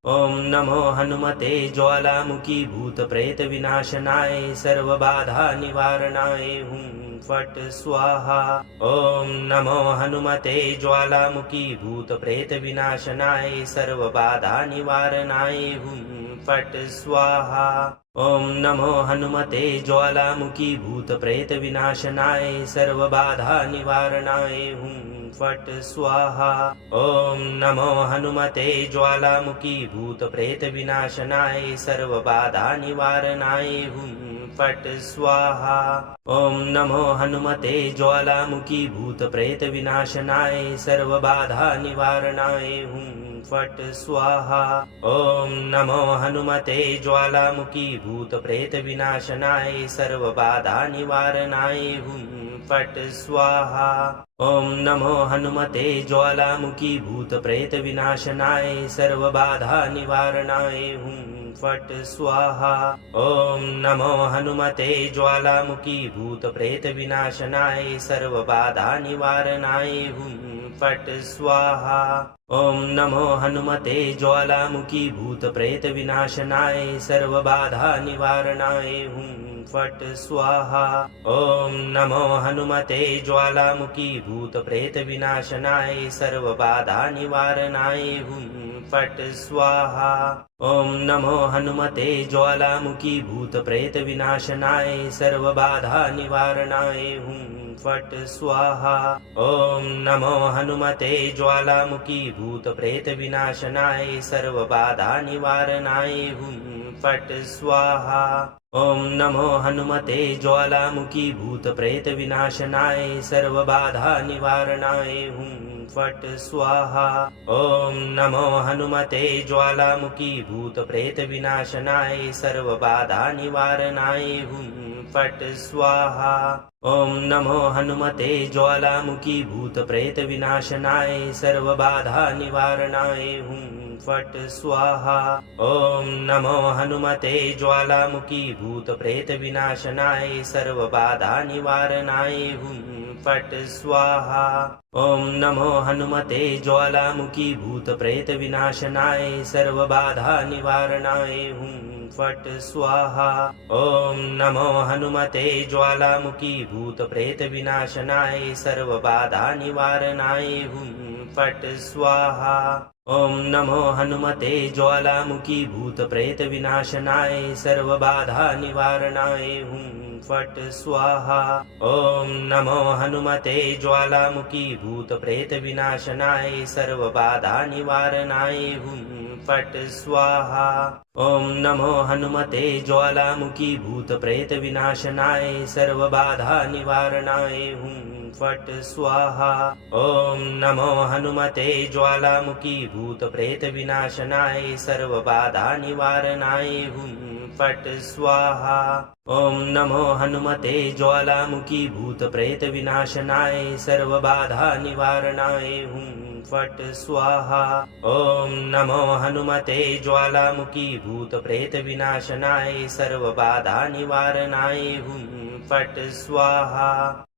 ॐ नमो हनुमते ज्वालामुखी भूत प्रेत विनाशनाय सर्वबाधा निवारणाय हुं फट् स्वाहा। ॐ नमो हनुमते ज्वालामुखी भूत प्रेत विनाशनाय सर्वबाधा निवारणाय हुं फट् स्वाहा। ॐ नमो हनुमते ज्वालामुखी भूत प्रेत विनाशनाय सर्वबाधा निवारणाय हुं फट् स्वाहा। ॐ नमो हनुमते ज्वालामुखी भूत प्रेत विनाशनाय सर्वबाधा निवारणाय हुं फट् स्वाहा। ॐ नमो हनुमते ज्वालामुखी भूत प्रेत विनाशनाय सर्वबाधा निवारणाय हुं फट् स्वाहा। ॐ नमो हनुमते ज्वालामुखी भूत प्रेत विनाशनाय सर्वबाधा निवारणाय हुं फट् स्वाहा। ॐ नमो हनुमते ज्वालामुखी भूत प्रेत विनाशनाय सर्वबाधा निवारणाय हुं फट् स्वाहा। ॐ नमो हनुमते ज्वालामुखी भूत प्रेत विनाशनाय सर्वबाधा निवारणाय हुं फट् स्वाहा ॐ नमो हनुमते ज्वालामुखी भूतप्रेत विनाशनाय सर्वबाधा निवारणाय हुं फट् स्वाहा ॐ नमो हनुमते ज्वालामुखी भूतप्रेत विनाशनाय सर्वबाधा निवारणाय हुं फट् स्वाहा ॐ नमो हनुमते ज्वालामुखी भूतप्रेत विनाशनाय सर्वबाधा निवारणाय हुं फट् स्वाहा ॐ नमो हनुमते ज्वालामुखी भूतप्रेत विनाशनाय सर्वबाधा निवारणाय हुं फट् स्वाहा ॐ नमो हनुमते ज्वालामुखी भूतप्रेत विनाशनाय सर्वबाधा निवारणाय हुं फट् स्वाहा ॐ नमो हनुमते ज्वालामुखी भूतप्रेत विनाशनाय सर्वबाधा निवारणाय हुं फट् स्वाहा ॐ नमो हनुमते ज्वालामुखी भूतप्रेत विनाशनाय सर्वबाधा निवारणाय हुं फट् स्वाहा ॐ नमो हनुमते ज्वालामुखी भूतप्रेत विनाशनाय सर्वबाधा निवारणाय हुं फट् स्वाहा ॐ नमो हनुमते ज्वालामुखी भूतप्रेत विनाशनाय सर्वबाधा निवारणाय हुं फट् स्वाहा ॐ नमो हनुमते ज्वालामुखी भूतप्रेत विनाशनाय सर्वबाधा निवारणाय हुं फट् स्वाहा ॐ नमो हनुमते ज्वालामुखी भूतप्रेत विनाशनाय सर्वबाधा निवारणाय हुं फट् स्वाहा ॐ नमो हनुमते ज्वालामुखी भूतप्रेत विनाशनाय सर्वबाधा निवारणाय हुं फट् स्वाहा ॐ नमो हनुमते ज्वालामुखी भूतप्रेत विनाशनाय सर्वबाधा निवारणाय हुं फट् स्वाहा ॐ नमो हनुमते ज्वालामुखी भूतप्रेत विनाशनाय सर्वबाधा निवारणाय हुं फट् स्वाहा ॐ नमो हनुमते ज्वालामुखी भूतप्रेत विनाशनाय सर्वबाधा निवारणाय हुं फट् स्वाहा ॐ नमो हनुमते ज्वालामुखी भूतप्रेत विनाशनाय सर्वबाधा निवारणाय हुं फट् स्वाहा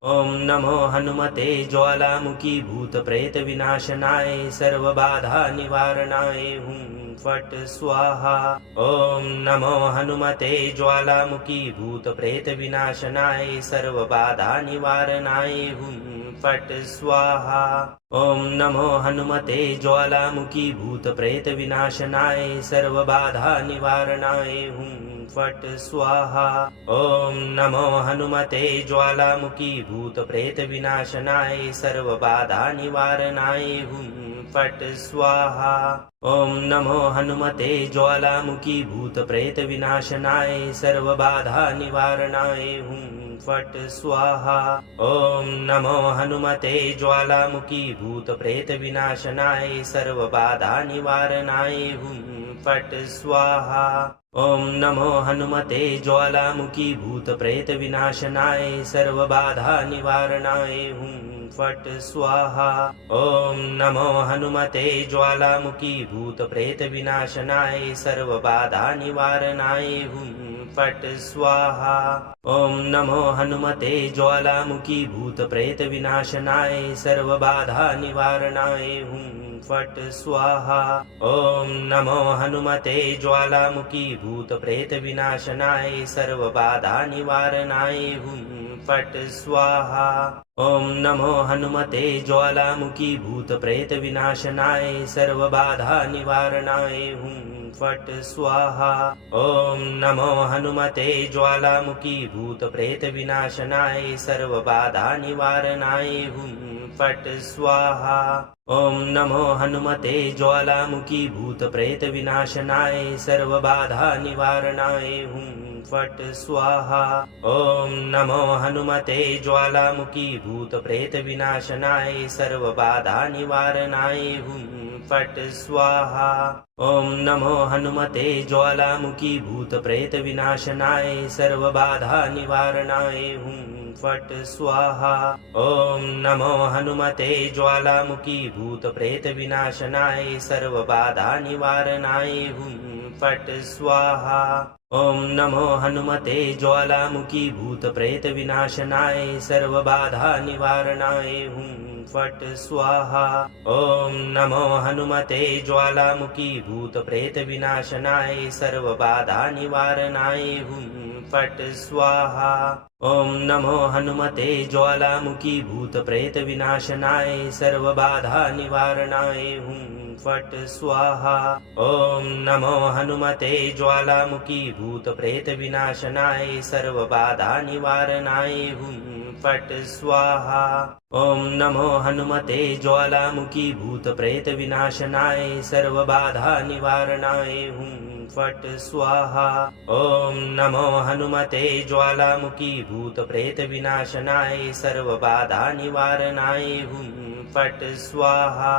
ॐ नमो हनुमते ज्वालामुखी भूतप्रेत विनाशनाय सर्वबाधा निवारणाय हुं फट् स्वाहा ॐ नमो हनुमते ज्वालामुखी भूतप्रेत विनाशनाय सर्वबाधा निवारणाय हुं फट् स्वाहा ॐ नमो हनुमते ज्वालामुखी भूतप्रेत विनाशनाय सर्वबाधा निवारणाय हुं फट् स्वाहा ॐ नमो हनुमते ज्वालामुखी भूतप्रेत विनाशनाय सर्वबाधा निवारणाय हुं फट् स्वाहा ॐ नमो हनुमते ज्वालामुखी भूतप्रेत विनाशनाय सर्वबाधा निवारणाय हुं फट् स्वाहा ॐ नमो हनुमते ज्वालामुखी भूतप्रेत विनाशनाय सर्वबाधा निवारणाय हुं फट् स्वाहा ॐ नमो हनुमते ज्वालामुखी भूतप्रेत विनाशनाय सर्वबाधा निवारणाय हुं फट् स्वाहा ॐ नमो हनुमते ज्वालामुखी भूतप्रेत विनाशनाय सर्वबाधा निवारणाय हुं फट् स्वाहा ॐ नमो हनुमते ज्वालामुखी भूतप्रेत विनाशनाय सर्वबाधा निवारणाय हुं फट् स्वाहा ॐ नमो हनुमते ज्वालामुखी भूतप्रेत विनाशनाय सर्वबाधा निवारणाय हुं फट् स्वाहा ॐ नमो हनुमते ज्वालामुखी भूतप्रेत विनाशनाय सर्वबाधा निवारणाय हुं फट् स्वाहा ॐ नमो हनुमते ज्वालामुखी भूतप्रेत विनाशनाय सर्वबाधा निवारणाय हुं फट् स्वाहा ॐ नमो हनुमते ज्वालामुखी भूतप्रेत विनाशनाय सर्वबाधा निवारणाय हुं फट् स्वाहा ॐ नमो हनुमते ज्वालामुखी भूतप्रेत विनाशनाय सर्वबाधा निवारणाय हुं फट् स्वाहा ॐ नमो हनुमते ज्वालामुखी भूतप्रेत विनाशनाय सर्वबाधा निवारणाय हुं फट् स्वाहा ॐ नमो हनुमते ज्वालामुखी भूतप्रेत विनाशनाय सर्वबाधा निवारणाय हुं फट् स्वाहा। ॐ नमो हनुमते ज्वालामुखी भूतप्रेत विनाशनाय सर्वबाधा निवारणाय हुं फट् स्वाहा। ॐ नमो हनुमते ज्वालामुखी भूतप्रेत विनाशनाय सर्वबाधा निवारणाय हुं फट् स्वाहा। ॐ नमो हनुमते ज्वालामुखी भूतप्रेत विनाशनाय सर्वबाधा निवारणाय हुं फट् स्वाहा। ॐ नमो हनुमते ज्वालामुखी भूतप्रेत विनाशनाय सर्वबाधा निवारणाय हुं फट् स्वाहा। ॐ नमो हनुमते ज्वालामुखी भूतप्रेत विनाशनाय सर्वबाधा निवारणाय हुं फट् स्वाहा। ॐ नमो हनुमते ज्वालामुखी भूतप्रेत विनाशनाय सर्वबाधा निवारणाय हुं फट् स्वाहा।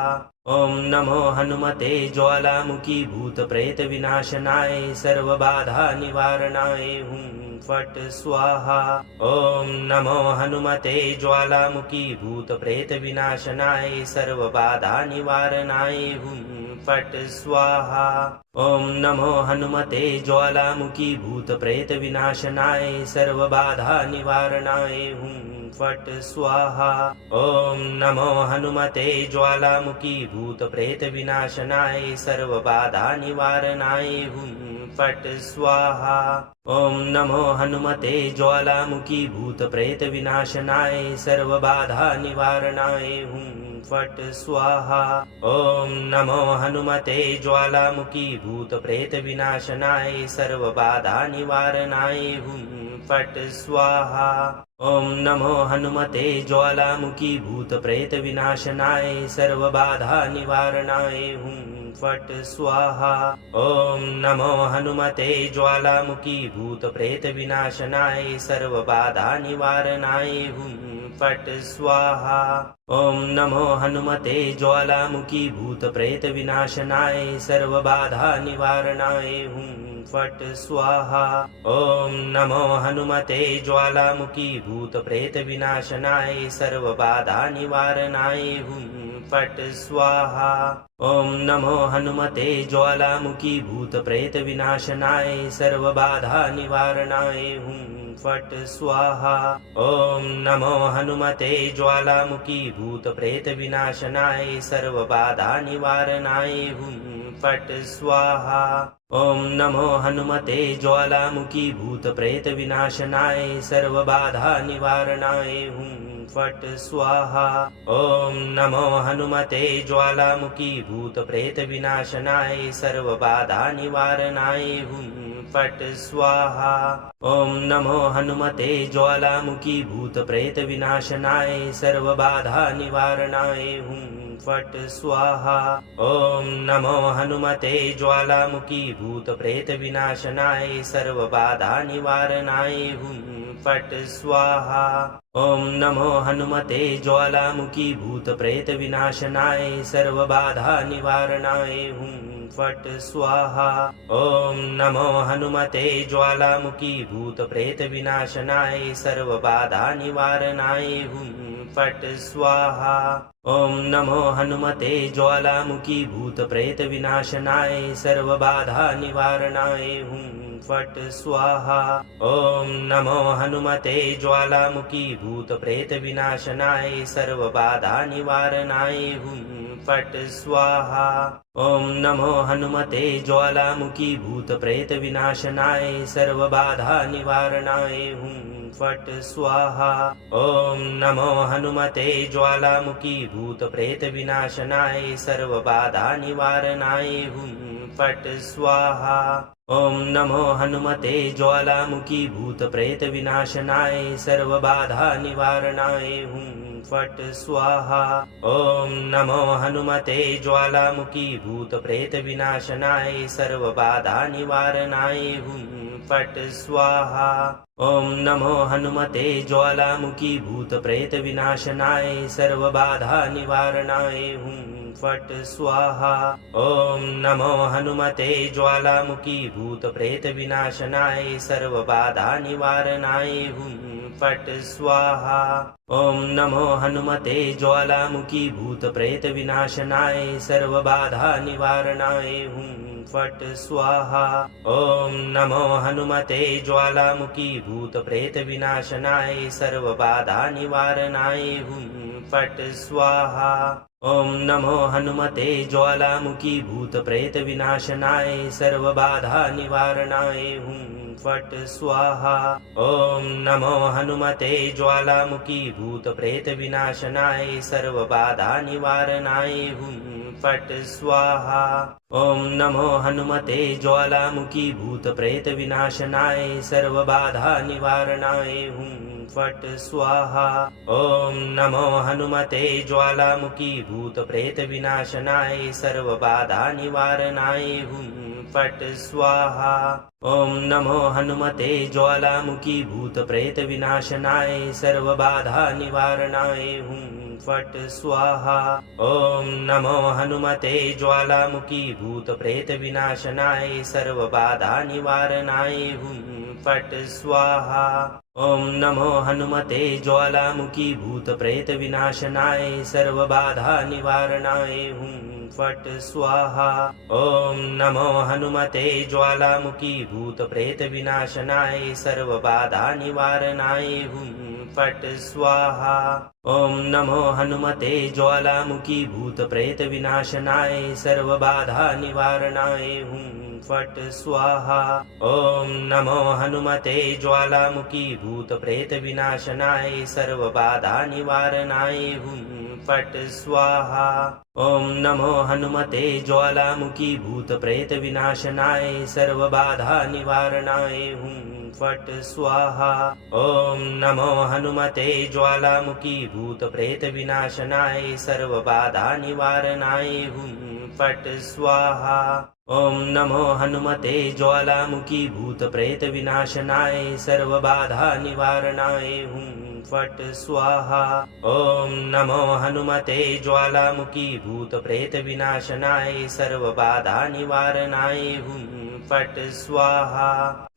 ॐ नमो हनुमते ज्वालामुखी भूतप्रेत विनाशनाय सर्वबाधा निवारणाय हुं फट् स्वाहा। ॐ नमो हनुमते ज्वालामुखी भूतप्रेत विनाशनाय सर्वबाधा निवारणाय हुं फट् स्वाहा। ॐ नमो हनुमते ज्वालामुखी भूतप्रेत विनाशनाय सर्वबाधा निवारणाय हुं फट् स्वाहा। ॐ नमो हनुमते ज्वालामुखी भूतप्रेत विनाशनाय सर्वबाधा निवारणाय हुं फट् स्वाहा। ॐ नमो हनुमते ज्वालामुखी भूतप्रेत विनाशनाय सर्वबाधा निवारणाय हुं फट् स्वाहा। ॐ नमो हनुमते ज्वालामुखी भूतप्रेत विनाशनाय सर्वबाधा निवारणाय हुं फट् स्वाहा। ॐ नमो हनुमते ज्वालामुखी भूतप्रेत विनाशनाय सर्वबाधा निवारणाय हुं फट् स्वाहा। ॐ नमो हनुमते ज्वालामुखी भूतप्रेत विनाशनाय सर्वबाधा निवारणाय हुं फट् स्वाहा। ॐ नमो हनुमते ज्वालामुखी भूतप्रेत विनाशनाय सर्वबाधा निवारणाय हुं फट् स्वाहा। ॐ नमो हनुमते ज्वालामुखी भूतप्रेत विनाशनाय सर्वबाधा निवारणाय हुं फट् स्वाहा। ॐ नमो हनुमते ज्वालामुखी भूतप्रेत विनाशनाय सर्वबाधा निवारणाय हुं फट् स्वाहा। ॐ नमो हनुमते ज्वालामुखी भूतप्रेत विनाशनाय सर्वबाधा निवारणाय हुं फट् स्वाहा। ॐ नमो हनुमते ज्वालामुखी भूतप्रेत विनाशनाय सर्वबाधा निवारणाय हुं फट् स्वाहा। ॐ नमो हनुमते ज्वालामुखी भूतप्रेत विनाशनाय सर्वबाधा निवारणाय हुं फट् स्वाहा। ॐ नमो हनुमते ज्वालामुखी भूतप्रेत विनाशनाय सर्वबाधा निवारणाय हुं फट् स्वाहा। ॐ नमो हनुमते ज्वालामुखी भूतप्रेत विनाशनाय सर्वबाधा निवारणाय हुं फट् स्वाहा। ॐ नमो हनुमते ज्वालामुखी भूतप्रेत विनाशनाय सर्वबाधा निवारणाय हुं फट् स्वाहा। ॐ नमो हनुमते ज्वालामुखी भूतप्रेत विनाशनाय सर्वबाधा निवारणाय हुं फट् स्वाहा। ॐ नमो हनुमते ज्वालामुखी भूतप्रेत विनाशनाय सर्वबाधा निवारणाय हुं फट् स्वाहा। ॐ नमो हनुमते ज्वालामुखी भूतप्रेत विनाशनाय सर्वबाधा निवारणाय हुं फट् स्वाहा। ॐ नमो हनुमते ज्वालामुखी भूतप्रेत विनाशनाय सर्वबाधा निवारणाय हुं फट् स्वाहा। ॐ नमो हनुमते ज्वालामुखी भूतप्रेत विनाशनाय सर्वबाधा निवारणाय हुं फट् स्वाहा। ॐ नमो हनुमते ज्वालामुखी भूतप्रेत विनाशनाय सर्वबाधा निवारणाय हुं फट् स्वाहा। ॐ नमो हनुमते ज्वालामुखी भूतप्रेत विनाशनाय सर्वबाधा निवारणाय हुं फट् स्वाहा। ॐ नमो हनुमते ज्वालामुखी भूतप्रेत विनाशनाय सर्वबाधा निवारणाय हुं फट् स्वाहा। ॐ नमो हनुमते ज्वालामुखी भूतप्रेत विनाशनाय सर्वबाधा निवारणाय हुं फट् स्वाहा। ॐ नमो हनुमते ज्वालामुखी भूतप्रेत विनाशनाय सर्वबाधा निवारणाय हुं फट् स्वाहा। ॐ नमो हनुमते ज्वालामुखी भूतप्रेत विनाशनाय सर्वबाधा निवारणाय हुं फट् स्वाहा। ॐ नमो हनुमते ज्वालामुखी भूतप्रेत विनाशनाय सर्वबाधा निवारणाय हुं फट् स्वाहा। ॐ नमो हनुमते ज्वालामुखी भूतप्रेत विनाशनाय सर्वबाधा निवारणाय हुं फट् स्वाहा। ॐ नमो हनुमते ज्वालामुखी भूतप्रेत विनाशनाय सर्वबाधा निवारणाय हुं फट् स्वाहा। ॐ नमो हनुमते ज्वालामुखी भूतप्रेत विनाशनाय सर्वबाधा निवारणाय हुं फट् स्वाहा। ॐ नमो हनुमते ज्वालामुखी भूतप्रेत विनाशनाय सर्वबाधा निवारणाय हुं फट् स्वाहा। ॐ नमो हनुमते ज्वालामुखी भूतप्रेत विनाशनाय सर्वबाधा निवारणाय हुं फट् स्वाहा। ॐ नमो हनुमते ज्वालामुखी भूतप्रेत विनाशनाय सर्वबाधा निवारणाय हुं फट् स्वाहा। ॐ नमो हनुमते ज्वालामुखी भूतप्रेत विनाशनाय सर्वबाधा निवारणाय हुं फट् स्वाहा। ॐ नमो हनुमते ज्वालामुखी भूतप्रेत विनाशनाय सर्वबाधा निवारणाय हुं फट् स्वाहा। ॐ नमो हनुमते ज्वालामुखी भूतप्रेत विनाशनाय सर्वबाधा निवारणाय हुं फट् स्वाहा। ॐ नमो हनुमते ज्वालामुखी भूतप्रेत विनाशनाय सर्वबाधा निवारणाय हुं फट् स्वाहा। ॐ नमो हनुमते ज्वालामुखी भूतप्रेत विनाशनाय सर्वबाधा निवारणाय हुं फट् स्वाहा। ॐ नमो हनुमते ज्वालामुखी भूतप्रेत विनाशनाय सर्वबाधा निवारणाय हुं फट् स्वाहा। ॐ नमो हनुमते ज्वालामुखी भूतप्रेत विनाशनाय सर्वबाधा निवारणाय हुं फट् स्वाहा।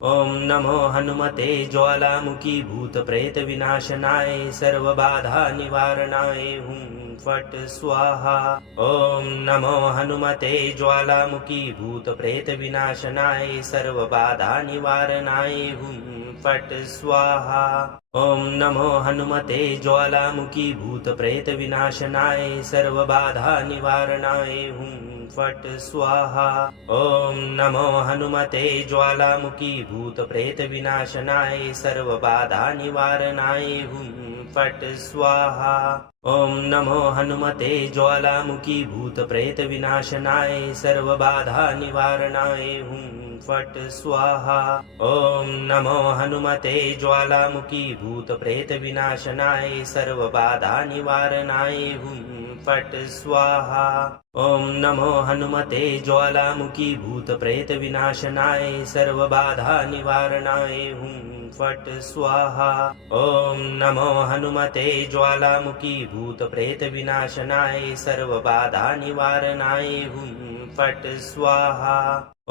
ॐ नमो हनुमते ज्वालामुखी भूतप्रेत विनाशनाय सर्वबाधा निवारणाय हुं फट् स्वाहा। ॐ नमो हनुमते ज्वालामुखी भूतप्रेत विनाशनाय सर्वबाधा निवारणाय हुं फट् स्वाहा। ॐ नमो हनुमते ज्वालामुखी भूतप्रेत विनाशनाय सर्वबाधा निवारणाय हुं फट् स्वाहा। ॐ नमो हनुमते ज्वालामुखी भूतप्रेत विनाशनाय सर्वबाधा निवारणाय हुं फट् स्वाहा। ॐ नमो हनुमते ज्वालामुखी भूतप्रेत विनाशनाय सर्वबाधा निवारणाय हुं फट् स्वाहा। ॐ नमो हनुमते ज्वालामुखी भूतप्रेत विनाशनाय सर्वबाधा निवारणाय हुं फट् स्वाहा। ॐ नमो हनुमते ज्वालामुखी भूतप्रेत विनाशनाय सर्वबाधा निवारणाय हुं फट् स्वाहा। ॐ नमो हनुमते ज्वालामुखी भूतप्रेत विनाशनाय सर्वबाधा निवारणाय हुं फट् स्वाहा।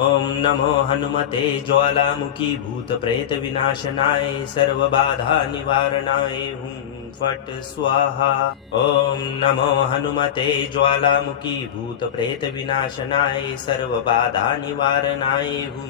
ॐ नमो हनुमते ज्वालामुखी भूतप्रेत विनाशनाय सर्वबाधा निवारणाय हुं फट् स्वाहा। ॐ नमो हनुमते ज्वालामुखी भूतप्रेत विनाशनाय सर्वबाधा निवारणाय हुं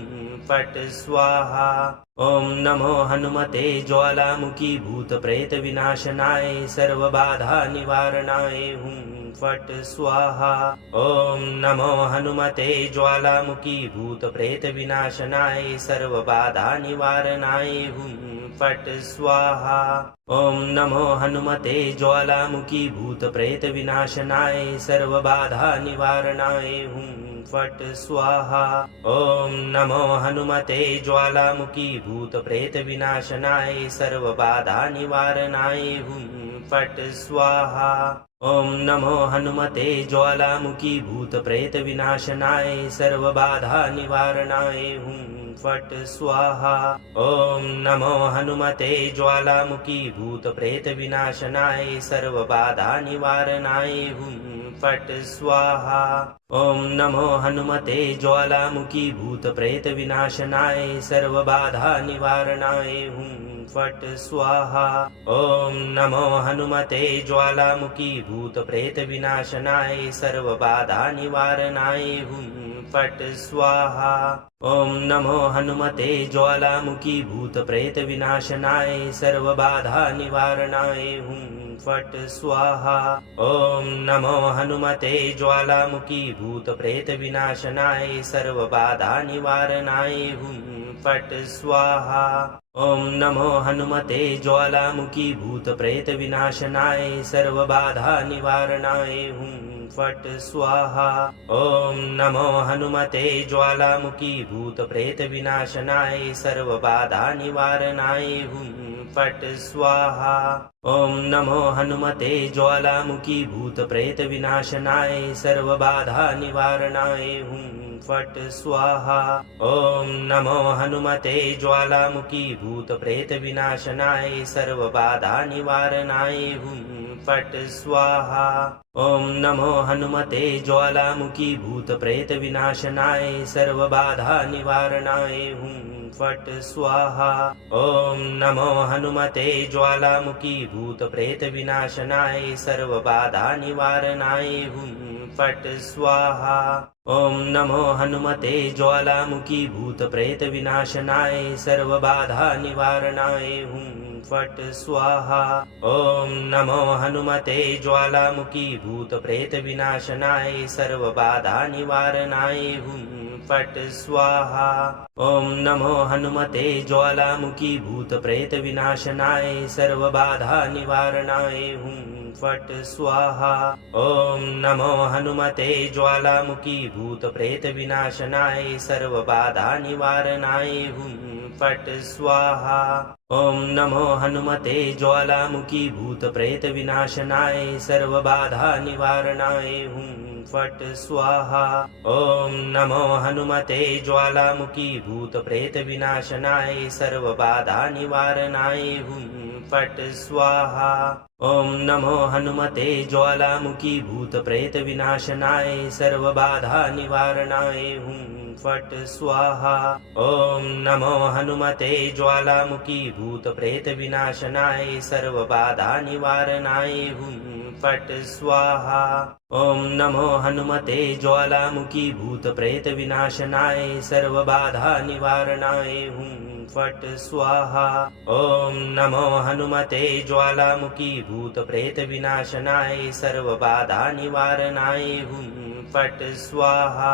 फट् स्वाहा। ॐ नमो हनुमते ज्वालामुखी भूतप्रेत विनाशनाय सर्वबाधा निवारणाय हुं फट् स्वाहा। ॐ नमो हनुमते ज्वालामुखी भूतप्रेत विनाशनाय सर्वबाधा निवारणाय हुं फट् स्वाहा। ॐ नमो हनुमते ज्वालामुखी भूतप्रेत विनाशनाय सर्वबाधा निवारणाय हुं फट् स्वाहा। ॐ नमो हनुमते ज्वालामुखी भूतप्रेत विनाशनाय सर्वबाधा निवारणाय हुं फट् स्वाहा। ॐ नमो हनुमते ज्वालामुखी भूतप्रेत विनाशनाय सर्वबाधा निवारणाय हुं फट् स्वाहा। ॐ नमो हनुमते ज्वालामुखी भूतप्रेत विनाशनाय सर्वबाधा निवारणाय हुं फट् स्वाहा। ॐ नमो हनुमते ज्वालामुखी भूतप्रेत विनाशनाय सर्वबाधा निवारणाय हुं फट् स्वाहा। ॐ नमो हनुमते ज्वालामुखी भूतप्रेत विनाशनाय सर्वबाधा निवारणाय हुं फट् स्वाहा। ॐ नमो हनुमते ज्वालामुखी भूतप्रेत विनाशनाय सर्वबाधा निवारणाय हुं फट् स्वाहा। ॐ नमो हनुमते ज्वालामुखी भूतप्रेत विनाशनाय सर्वबाधा निवारणाय हुं फट् स्वाहा। ॐ नमो हनुमते ज्वालामुखी भूतप्रेत विनाशनाय सर्वबाधा निवारणाय हुं फट् स्वाहा। ॐ नमो हनुमते ज्वालामुखी भूतप्रेत विनाशनाय सर्वबाधा निवारणाय हुं फट् स्वाहा। ॐ नमो हनुमते ज्वालामुखी भूतप्रेत विनाशनाय सर्वबाधा निवारणाय हुं फट् स्वाहा। ॐ नमो हनुमते ज्वालामुखी भूतप्रेत विनाशनाय सर्वबाधा निवारणाय हुं फट् स्वाहा। ॐ नमो हनुमते ज्वालामुखी भूतप्रेत विनाशनाय सर्वबाधा निवारणाय हुं फट् स्वाहा। ॐ नमो हनुमते ज्वालामुखी भूतप्रेत विनाशनाय सर्वबाधा निवारणाय हुं फट् स्वाहा। ॐ नमो हनुमते ज्वालामुखी भूतप्रेत विनाशनाय सर्वबाधा निवारणाय हुं फट् स्वाहा। ॐ नमो हनुमते ज्वालामुखी भूतप्रेत विनाशनाय सर्वबाधा निवारणाय हुं फट् स्वाहा। ॐ नमो हनुमते ज्वालामुखी भूतप्रेत विनाशनाय सर्वबाधा निवारणाय हुं फट् स्वाहा। ॐ नमो हनुमते ज्वालामुखी भूतप्रेत विनाशनाय सर्वबाधा निवारणाय हुं फट् स्वाहा। ॐ नमो हनुमते ज्वालामुखी भूतप्रेत विनाशनाय सर्वबाधा निवारणाय हुं फट् स्वाहा। ॐ नमो हनुमते ज्वालामुखी भूतप्रेत विनाशनाय सर्वबाधा निवारणाय हुं फट् स्वाहा। ॐ नमो हनुमते ज्वालामुखी भूतप्रेत विनाशनाय सर्वबाधा निवारणाय हुं फट् स्वाहा। ॐ नमो हनुमते ज्वालामुखी भूतप्रेत विनाशनाय सर्वबाधा निवारणाय हुं फट् स्वाहा। ॐ नमो हनुमते ज्वालामुखी भूतप्रेत विनाशनाय सर्वबाधा निवारणाय हुं फट् स्वाहा। ॐ नमो हनुमते ज्वालामुखी भूतप्रेत विनाशनाय सर्वबाधा निवारणाय हुं फट् स्वाहा।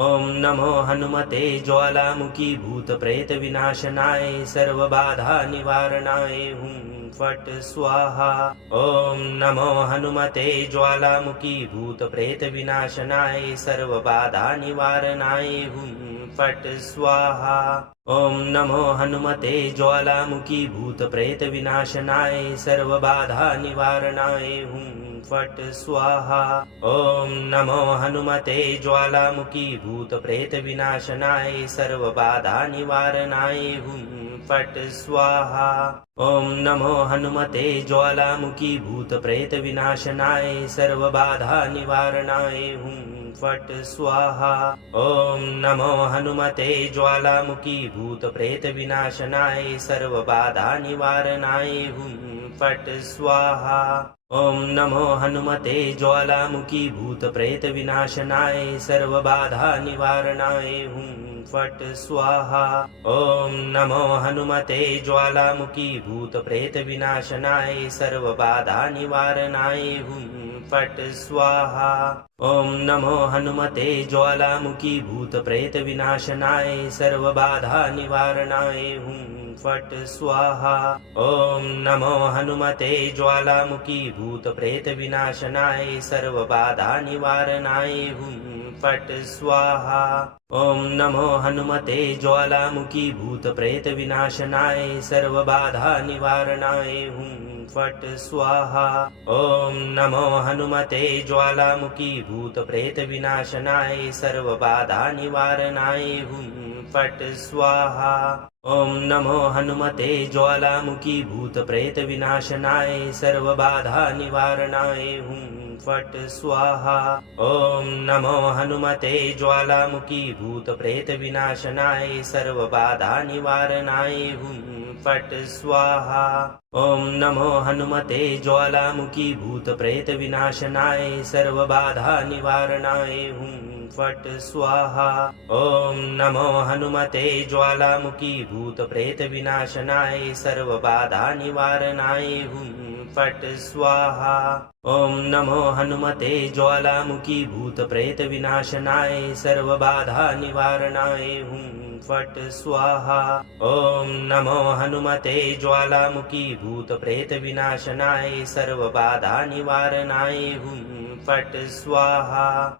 ॐ नमो हनुमते ज्वालामुखी भूतप्रेत विनाशनाय सर्वबाधा निवारणाय हुं फट् स्वाहा। ॐ नमो हनुमते ज्वालामुखी भूतप्रेत विनाशनाय सर्वबाधा निवारणाय हुं फट् स्वाहा। ॐ नमो हनुमते ज्वालामुखी भूतप्रेत विनाशनाय सर्वबाधा निवारणाय हुं फट् स्वाहा। ॐ नमो हनुमते ज्वालामुखी भूतप्रेत विनाशनाय सर्वबाधा निवारणाय हुं फट् स्वाहा। ॐ नमो हनुमते ज्वालामुखी भूतप्रेत विनाशनाय सर्वबाधा निवारणाय हुं फट् स्वाहा। ॐ नमो हनुमते ज्वालामुखी भूतप्रेत विनाशनाय सर्वबाधा निवारणाय हुं फट् स्वाहा। ॐ नमो हनुमते ज्वालामुखी भूतप्रेत विनाशनाय सर्वबाधा निवारणाय हुं फट् स्वाहा। ॐ नमो हनुमते ज्वालामुखी भूतप्रेत विनाशनाय सर्वबाधा निवारणाय हुं फट् स्वाहा। ॐ नमो हनुमते ज्वालामुखी भूतप्रेत विनाशनाय सर्वबाधा निवारणाय हुं फट् स्वाहा। ॐ नमो हनुमते ज्वालामुखी भूतप्रेत विनाशनाय सर्वबाधा निवारणाय हुं फट् स्वाहा। ॐ नमो हनुमते ज्वालामुखी भूतप्रेत विनाशनाय सर्वबाधा निवारणाय हुं फट् स्वाहा। ॐ नमो हनुमते ज्वालामुखी भूतप्रेत विनाशनाय सर्वबाधा निवारणाय हुं फट् स्वाहा। ॐ नमो हनुमते ज्वालामुखी भूत प्रेत विनाशनाय सर्व बाधा निवारणाय हुं फट् स्वाहा। ॐ नमो हनुमते ज्वालामुखी भूत प्रेत विनाशनाय सर्व बाधा निवारणाय हुं फट् स्वाहा। ॐ नमो हनुमते ज्वालामुखी भूत प्रेत विनाशनाय सर्व बाधा निवारणाय हुं फट् स्वाहा। ॐ नमो हनुमते ज्वालामुखी भूत प्रेत विनाशनाय सर्व बाधा निवारणाय हुं फट् स्वाहा। ॐ नमो हनुमते ज्वालामुखी भूत प्रेत विनाशनाय सर्व बाधा निवारणाय हुं फट् स्वाहा। ॐ नमो हनुमते ज्वालामुखी भूत प्रेत विनाशनाय सर्व बाधा निवारणाय हुं फट् स्वाहा।